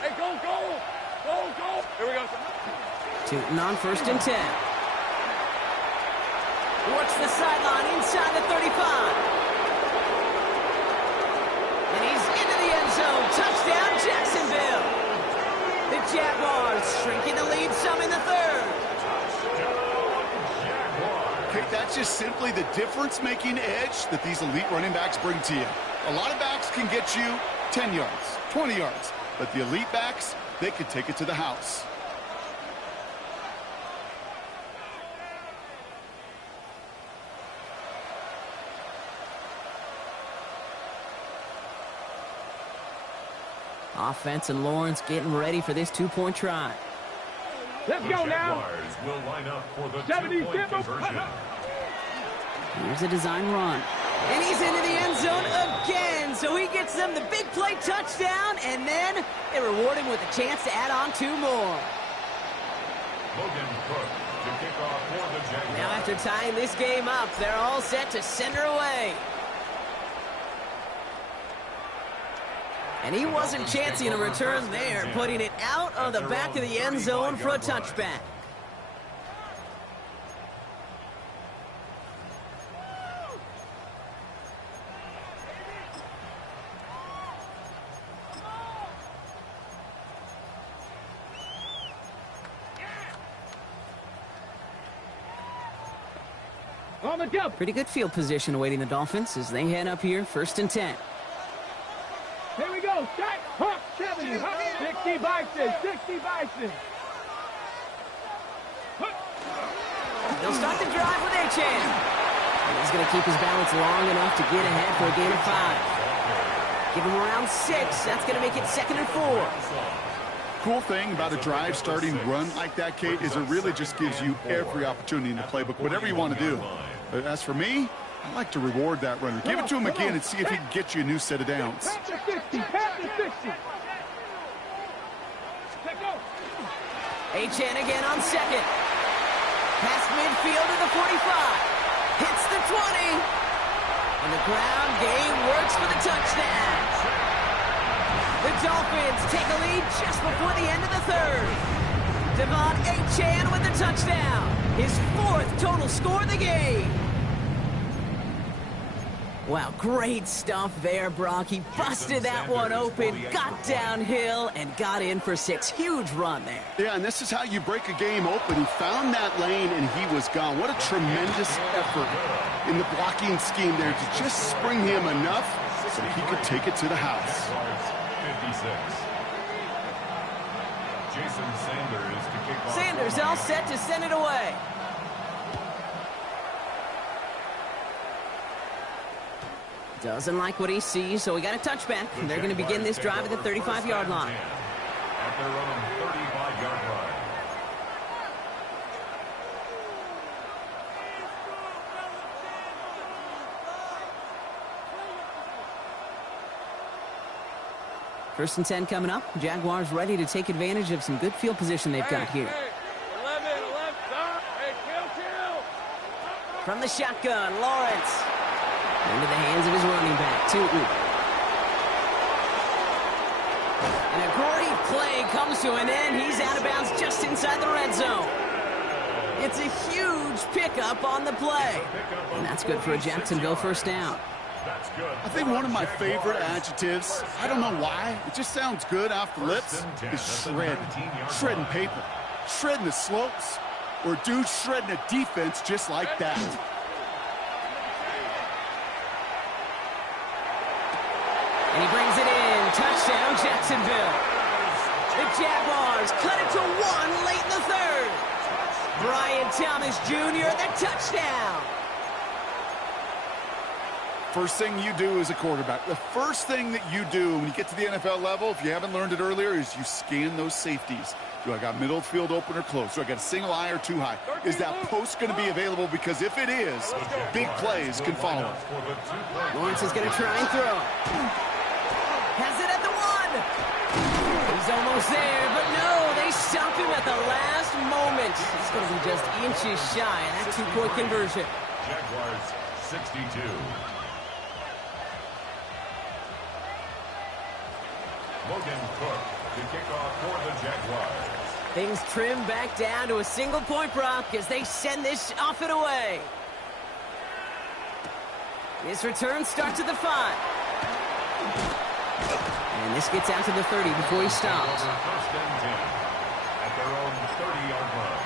Hey, go, go! Go, go! Here we go. Tootin on first and 10. Works the sideline inside the 35. And he's into the end zone. Touchdown, Jacksonville. The Jaguars shrinking the lead some in the 3rd. Okay, that's just simply the difference-making edge that these elite running backs bring to you. A lot of backs can get you 10 yards, 20 yards, but the elite backs, they can take it to the house. Offense and Lawrence getting ready for this 2-point try. Let's go now. Jaguars will line up for the 70 2-point conversion. Here's a design run. And he's into the end zone again. So he gets them the big play touchdown, and then they reward him with a chance to add on 2 more. Logan Cook to kick off for the Jaguars. Now after tying this game up, they're all set to send her away. And he wasn't chancing a return there, putting it out of the back of the end zone for a touchback. On the jump. Pretty good field position awaiting the Dolphins as they head up here, first and 10. Here we go. Start. Hawk 70. Hawk 60 Bison. 60 Bison. They'll start the drive with Achan. And he's going to keep his balance long enough to get ahead for a gain of 5. Give him around 6. That's going to make it 2nd and 4. Cool thing about a drive starting run like that, Kate, is it really just gives you every opportunity in the playbook, whatever you want to do. But as for me, I like to reward that runner. Give it to him again and see if he can get you a new set of downs. Pass to 60. Pass to 60. Let's go. Achan again on 2nd. Past midfield to the 45. Hits the 20. And the ground game works for the touchdown. The Dolphins take a lead just before the end of the third. Devon Achane with the touchdown. His 4th total score of the game. Wow, great stuff there, Brock. He busted that one open, got downhill, and got in for 6. Huge run there. Yeah, and this is how you break a game open. He found that lane, and he was gone. What a tremendous effort in the blocking scheme there to just spring him enough so he could take it to the house. 56. Jason Sanders to kick off. Sanders all set to send it away. Doesn't like what he sees, so we got a touchback. They're going to begin this drive at the 35-yard line. At their own 35-yard line. First and 10 coming up. Jaguars ready to take advantage of some good field position they've got here. 11, stop. Hey, kill. From the shotgun, Lawrence. Into the hands of his running back, Tootin. And a great play comes to an end. He's out of bounds just inside the red zone. It's a huge pickup on the play. And that's good for a Jacksonville first down. I think one of my favorite adjectives, I don't know why, it just sounds good off the lips, is shred. Shredding paper. Shredding the slopes. Or dude shredding a defense just like that. And he brings it in. Touchdown, Jacksonville. The Jaguars cut it to 1 late in the third. Brian Thomas Jr., the touchdown. First thing you do as a quarterback, the first thing that you do when you get to the NFL level, if you haven't learned it earlier, is you scan those safeties. Do I got middle field open or close? Do I got a single high or too high? Is that post going to be available? Because if it is, big plays can follow. Lawrence is going to try and throw. Has it at the 1. He's almost there, but no, they stop him at the last moment. It's going to be just inches shy of that 2-point conversion. Jaguars 62. Logan Cook to kick off for the Jaguars. Things trim back down to a single point, Brock, as they send this off and away. His return starts at the 5. And this gets out to the 30 before he stops. First and 10 at their own 30-yard line.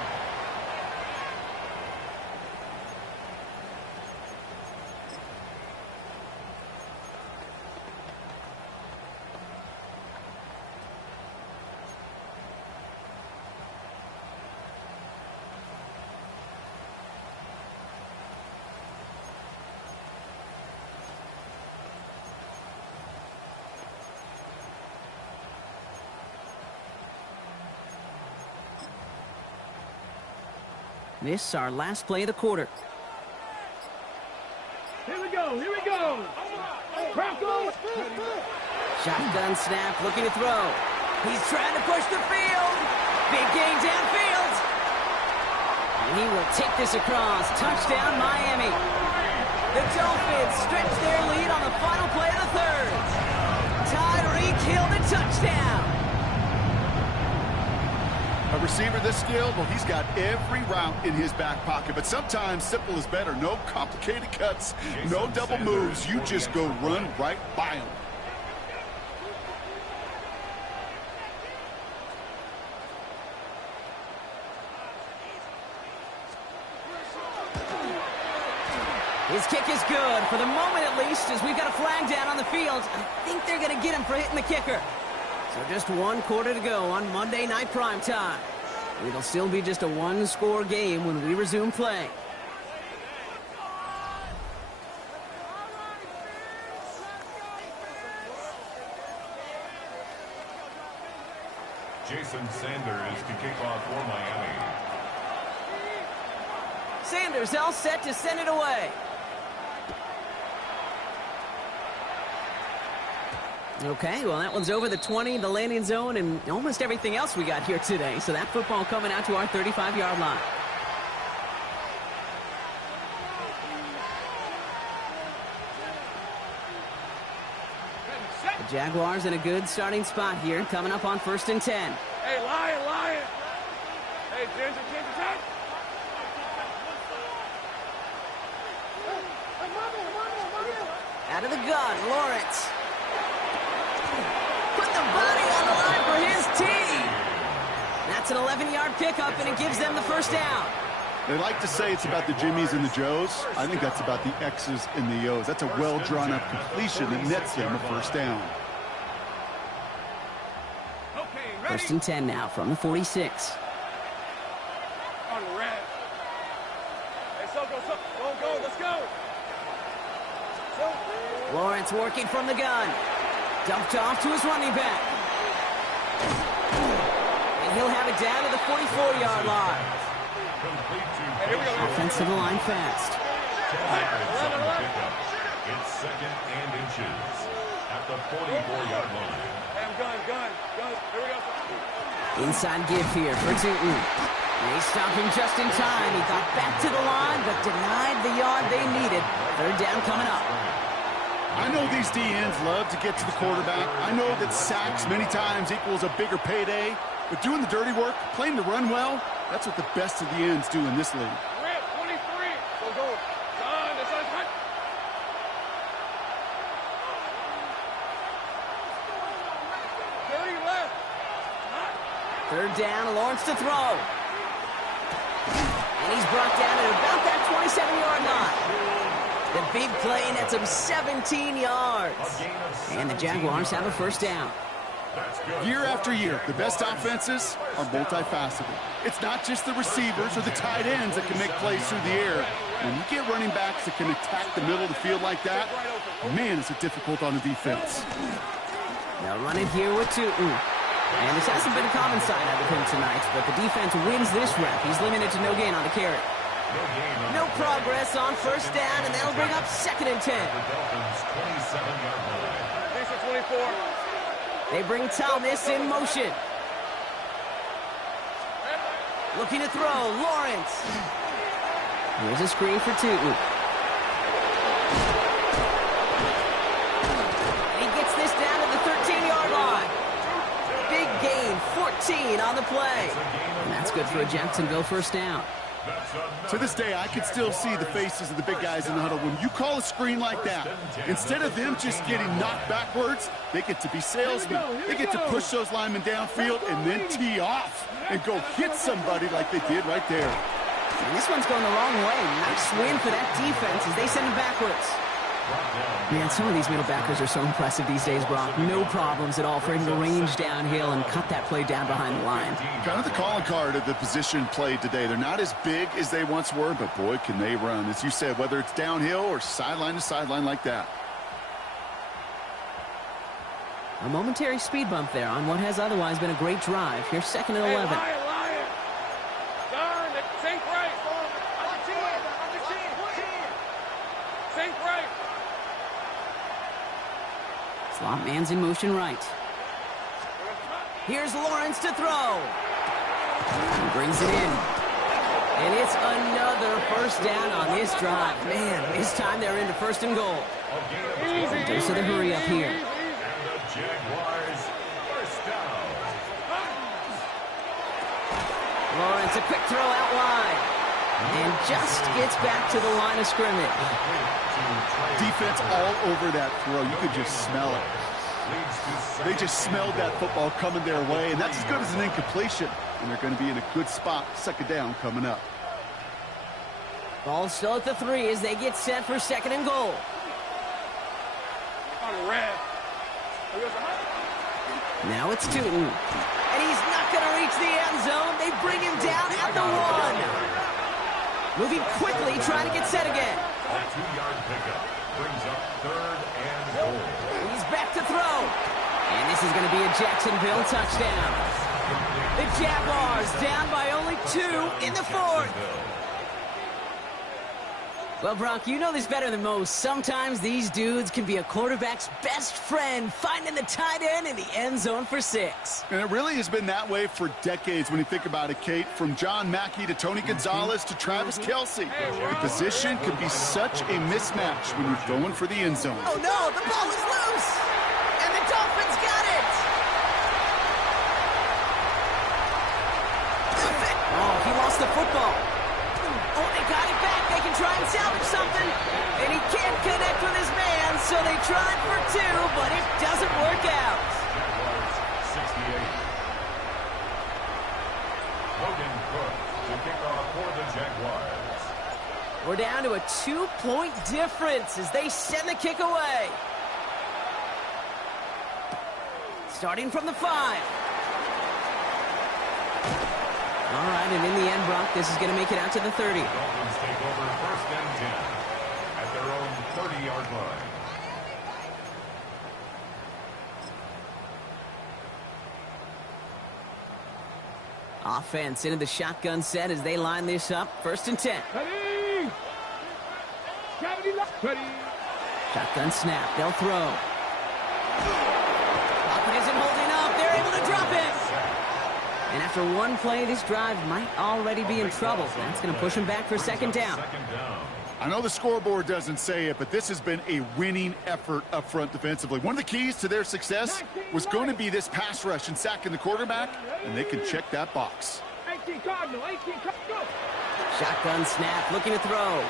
This is our last play of the quarter. Here we go. Bronco. Shotgun snap, looking to throw. He's trying to push the field. Big gain downfield. And he will take this across. Touchdown, Miami. The Dolphins stretch their lead on the final play of the third. Tyreek Hill, the touchdown. A receiver this skilled, well, he's got every route in his back pocket. But sometimes simple is better. No complicated cuts, no double moves. You just go run right by him. His kick is good, for the moment at least, as we've got a flag down on the field. I think they're going to get him for hitting the kicker. So just 1 quarter to go on Monday Night Primetime. It'll still be just a 1-score game when we resume play. Jason Sanders to kick off for Miami. Sanders all set to send it away. Okay, well, that one's over the 20, the landing zone, and almost everything else we got here today. So that football coming out to our 35-yard line. Jaguars in a good starting spot here, coming up on 1st and 10. Hey, Lion! Hey, Ginger. Out of the gun, Lawrence. Put the body on the line for his team. That's an 11-yard pickup, and it gives them the first down. They like to say it's about the Jimmies and the Joes. I think that's about the X's and the O's. That's a well-drawn-up completion that nets them a first down. 1st and 10 now from the 46. On the red. Hey, go, let's go. Lawrence working from the gun. Dumped off to his running back. And he'll have it down to the 44-yard line. Offense to the line fast. It's 2nd and inches at the 44-yard line. Hey, I'm gun. Here we go. Inside give here for Tootin. They stopped him just in time. He got back to the line, but denied the yard they needed. 3rd down coming up. I know these DNs love to get to the quarterback. I know that sacks many times equals a bigger payday. But doing the dirty work, playing to run well, that's what the best of the ends do in this league. Red, 23. Go. Done. It's on cut. 30 left. 3rd down, Lawrence to throw. And he's brought down at about that 27-yard line. The big play nets him 17 yards. And the Jaguars have a first down. Year after year, the best offenses are multifaceted. It's not just the receivers or the tight ends that can make plays through the air. When you get running backs that can attack the middle of the field like that, man, is it difficult on the defense. They'll run it here with Tootin. And this hasn't been a common sight out of him tonight, but the defense wins this rep. He's limited to no gain on the carry. No progress on 1st down, and that'll bring up 2nd and 10. These are 24. They bring Thomas in motion. Looking to throw, Lawrence. Here's a screen for Tootin. He gets this down to the 13-yard line. Big gain, 14 on the play. And that's good for a Jacksonville first down. To this day, I can still see the faces of the big guys in the huddle. When you call a screen like that, instead of them just getting knocked backwards, they get to be salesmen. They get to push those linemen downfield and then tee off and go hit somebody like they did right there. And this one's going the wrong way. Nice win for that defense as they send him backwards. Man, some of these middle backers are so impressive these days, Brock. No problems at all for him to range downhill and cut that play down behind the line. Kind of the calling card of the position played today. They're not as big as they once were, but boy, can they run. As you said, whether it's downhill or sideline to sideline like that. A momentary speed bump there on what has otherwise been a great drive. Here's 2nd and 11. Lion. Darn it. Sink right. Sink right. Slot man's in motion right. Here's Lawrence to throw. He brings it in. And it's another first down on this drive. Man, this time they're into 1st and goal. Dose of the hurry up here. And the Jaguars first down. Lawrence, a quick throw out wide. And just gets back to the line of scrimmage. Defense all over that throw. You could just smell it. They just smelled that football coming their way, and that's as good as an incompletion. And they're going to be in a good spot. 2nd down coming up. Ball still at the 3 as they get set for 2nd and goal. On the red. Now it's Tootin. And he's not going to reach the end zone. They bring him down at the 1. Moving quickly, trying to get set again. A 2-yard pickup brings up 3rd and goal. He's back to throw. And this is going to be a Jacksonville touchdown. The Jaguars down by only 2 in the 4th. Well, Brock, you know this better than most. Sometimes these dudes can be a quarterback's best friend, finding the tight end in the end zone for 6. And it really has been that way for decades when you think about it, Kate. From John Mackey to Tony Gonzalez to Travis Kelce. The position can be such a mismatch when you're going for the end zone. Oh, no, the ball is loose. And the Dolphins down to a 2-point difference as they send the kick away. Starting from the 5. All right, and in the end, Brock, this is going to make it out to the 30. Dolphins take over 1st and 10 at their own 30-yard line. Offense into the shotgun set as they line this up. 1st and 10. Ready. Ready. Shotgun snap. They'll throw. Pocket isn't holding up. They're able to drop it. And after one play, this drive might already be in trouble. That's going to push them back for 2nd down. I know the scoreboard doesn't say it, but this has been a winning effort up front defensively. One of the keys to their success was going to be this pass rush and sacking the quarterback, and they can check that box. 18 Cardinal, 18 Cardinal. Shotgun snap, looking to throw.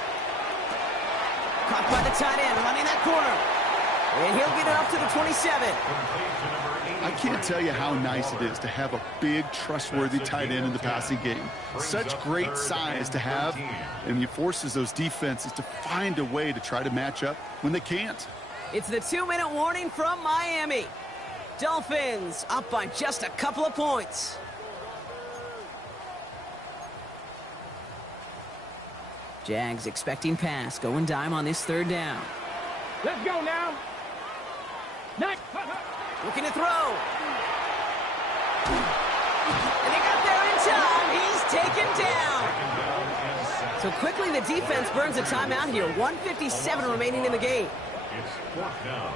Caught by the tight end, running that corner. And he'll get it up to the 27. I can't tell you how nice it is to have a big, trustworthy tight end in the passing game. Such great size to have, and he forces those defenses to find a way to try to match up when they can't. It's the 2-minute warning from Miami. Dolphins up by just a couple of points. Jags expecting pass, going dime on this 3rd down. Let's go now. Next. Looking to throw. And they got there in time. He's taken down. So quickly the defense burns a timeout here. 1:57 remaining in the game. It's 4th down.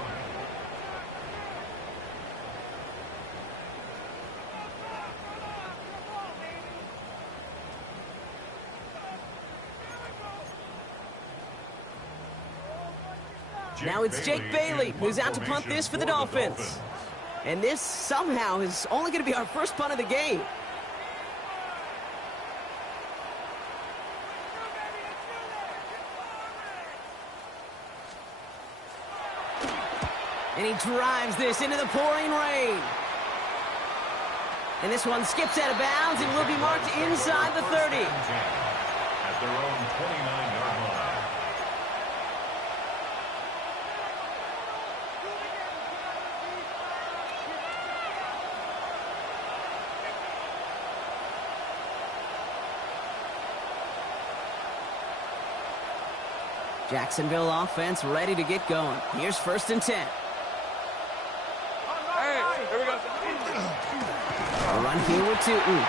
Now it's Jake Bailey who's out to punt this for the Dolphins. And this somehow is only going to be our first punt of the game. And he drives this into the pouring rain. And this one skips out of bounds and will be marked inside the 30. At their own 29-yard line. Jacksonville offense ready to get going. Here's 1st and 10. Hey, here we go. A run here with Tootin.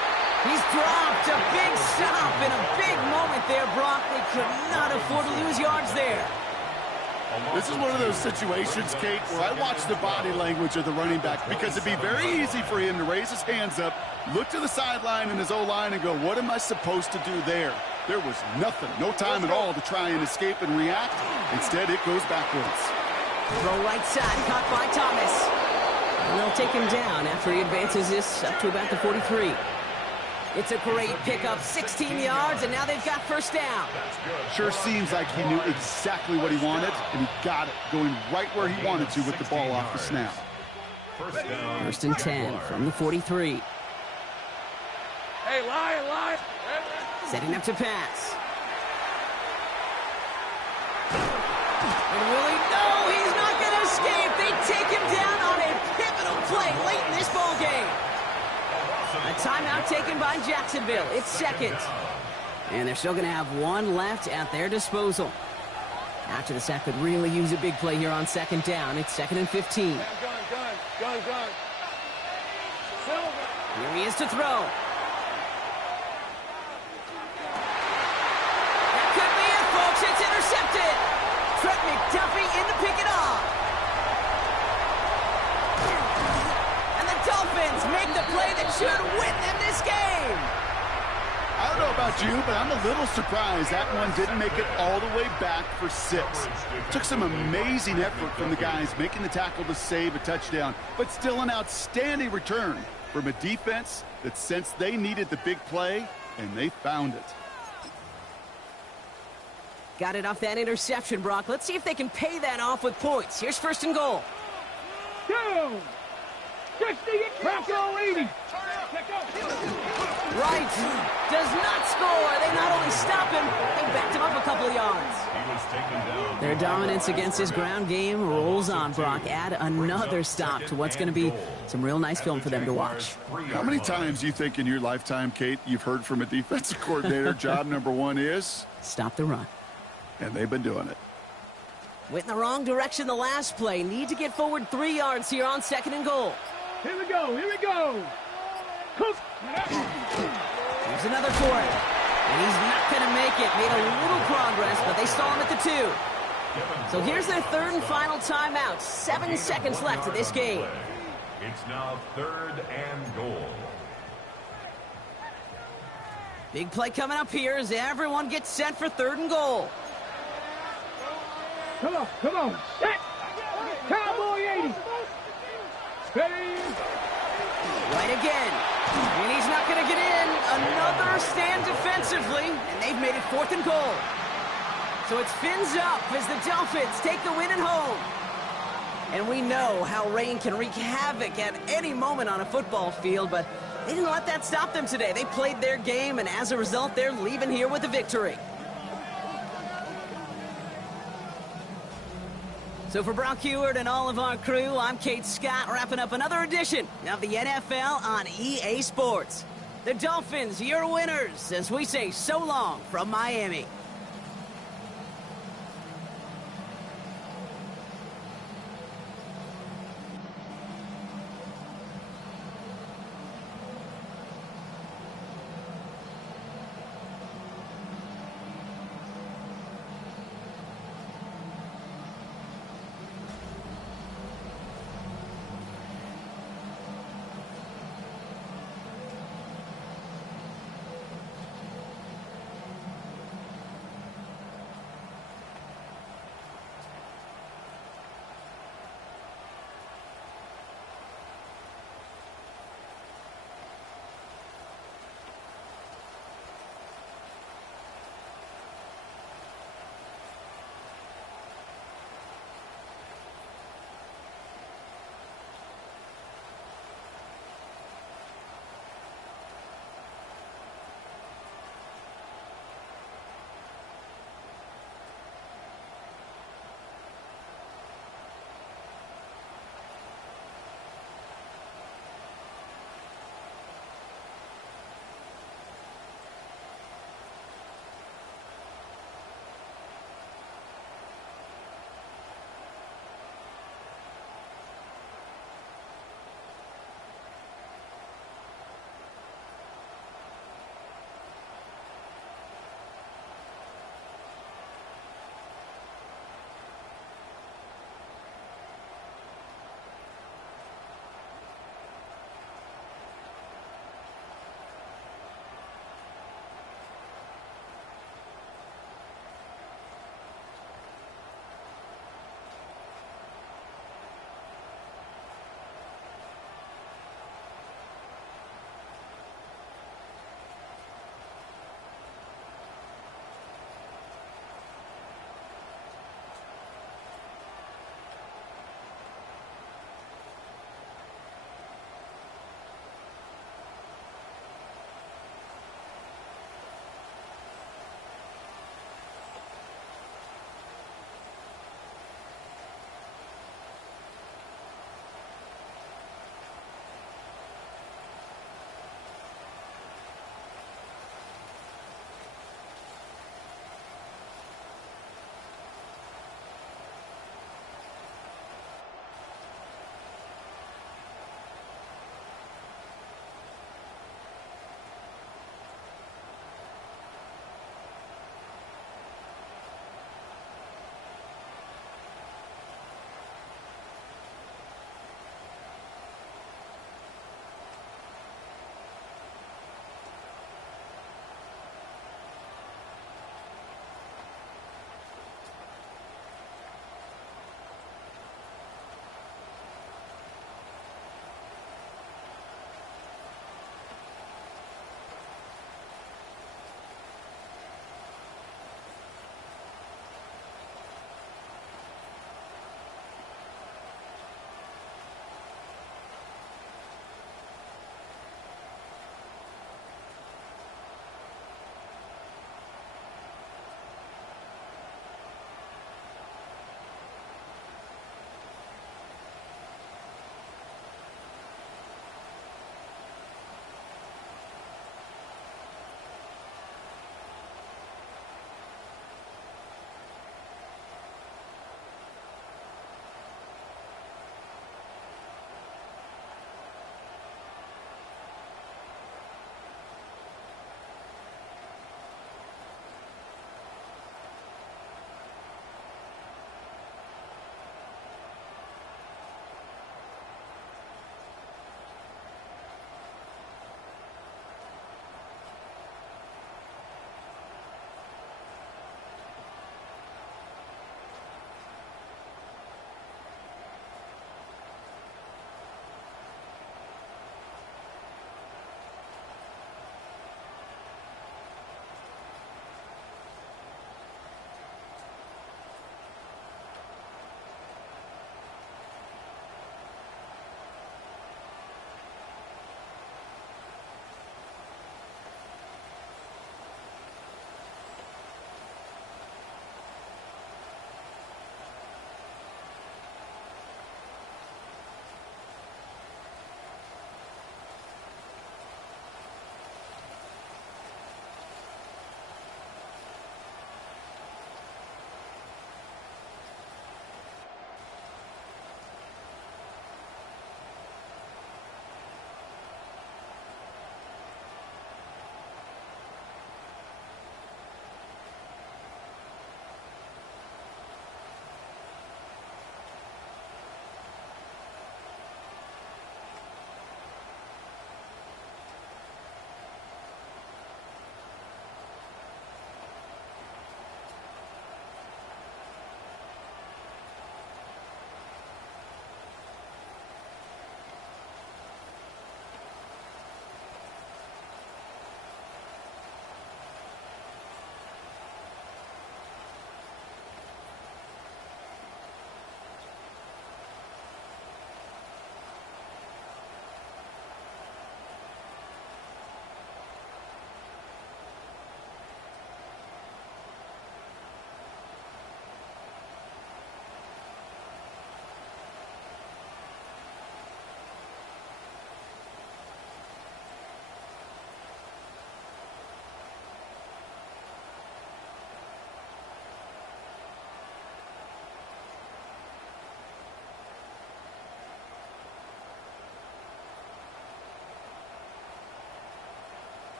He's dropped. A big stop and a big moment there, Brock. They could not afford to lose yards there. This is one of those situations, Kate, where I watch the body language of the running back because it'd be very easy for him to raise his hands up, look to the sideline in his O-line and go, what am I supposed to do there? There was nothing, no time at all to try and escape and react. Instead, it goes backwards. Throw right side, caught by Thomas. And they'll take him down after he advances this up to about the 43. It's a great pickup, 16 yards, and now they've got 1st down. Sure seems like he knew exactly what he wanted, and he got it, going right where he wanted to with the ball off the snap. 1st and 10 from the 43. Hey, Lion. Setting up to pass. And will he? No, he's not going to escape. They take him down on a pivotal play late in this ball game. A timeout taken by Jacksonville. It's 2nd. And they're still going to have one left at their disposal. After the sack could really use a big play here on 2nd down. It's 2nd and 15. Gun. Here he is to throw. That could be it, folks. It's intercepted. Trent McDuffie in to pick it off. And the Dolphins make the play that should win them this game. I don't know about you, but I'm a little surprised that one didn't make it all the way back for 6. Took some amazing effort from the guys making the tackle to save a touchdown, but still an outstanding return from a defense that sensed they needed the big play, and they found it. Got it off that interception, Brock. Let's see if they can pay that off with points. Here's 1st and goal. Go. Bronco 80. Right. Does not score. They not only stop him, they backed him up a couple of yards. He was taken down. Their dominance against his ground game rolls on, Brock. Add another stop to what's going to be some real nice film for them to watch. How many times do you think in your lifetime, Kate, you've heard from a defensive coordinator, job number one is? Stop the run. And they've been doing it. Went in the wrong direction the last play. Need to get forward 3 yards here on 2nd and goal. Here we go. Here we go. Cook. Here's another for it. And he's not going to make it. Made a little progress, but they stall him at the 2. So here's their 3rd and final timeout. 7 seconds left of this game. It's now 3rd and goal. Big play coming up here as everyone gets set for 3rd and goal. Come on, come on. Set. Cowboy 80. Steady. Right again. And he's not going to get in. Another stand defensively, and they've made it 4th and goal. So it's fins up as the Dolphins take the win at home. And we know how rain can wreak havoc at any moment on a football field, but they didn't let that stop them today. They played their game, and as a result, they're leaving here with a victory. So for Brock Heward and all of our crew, I'm Kate Scott, wrapping up another edition of the NFL on EA Sports. The Dolphins, your winners, as we say so long from Miami.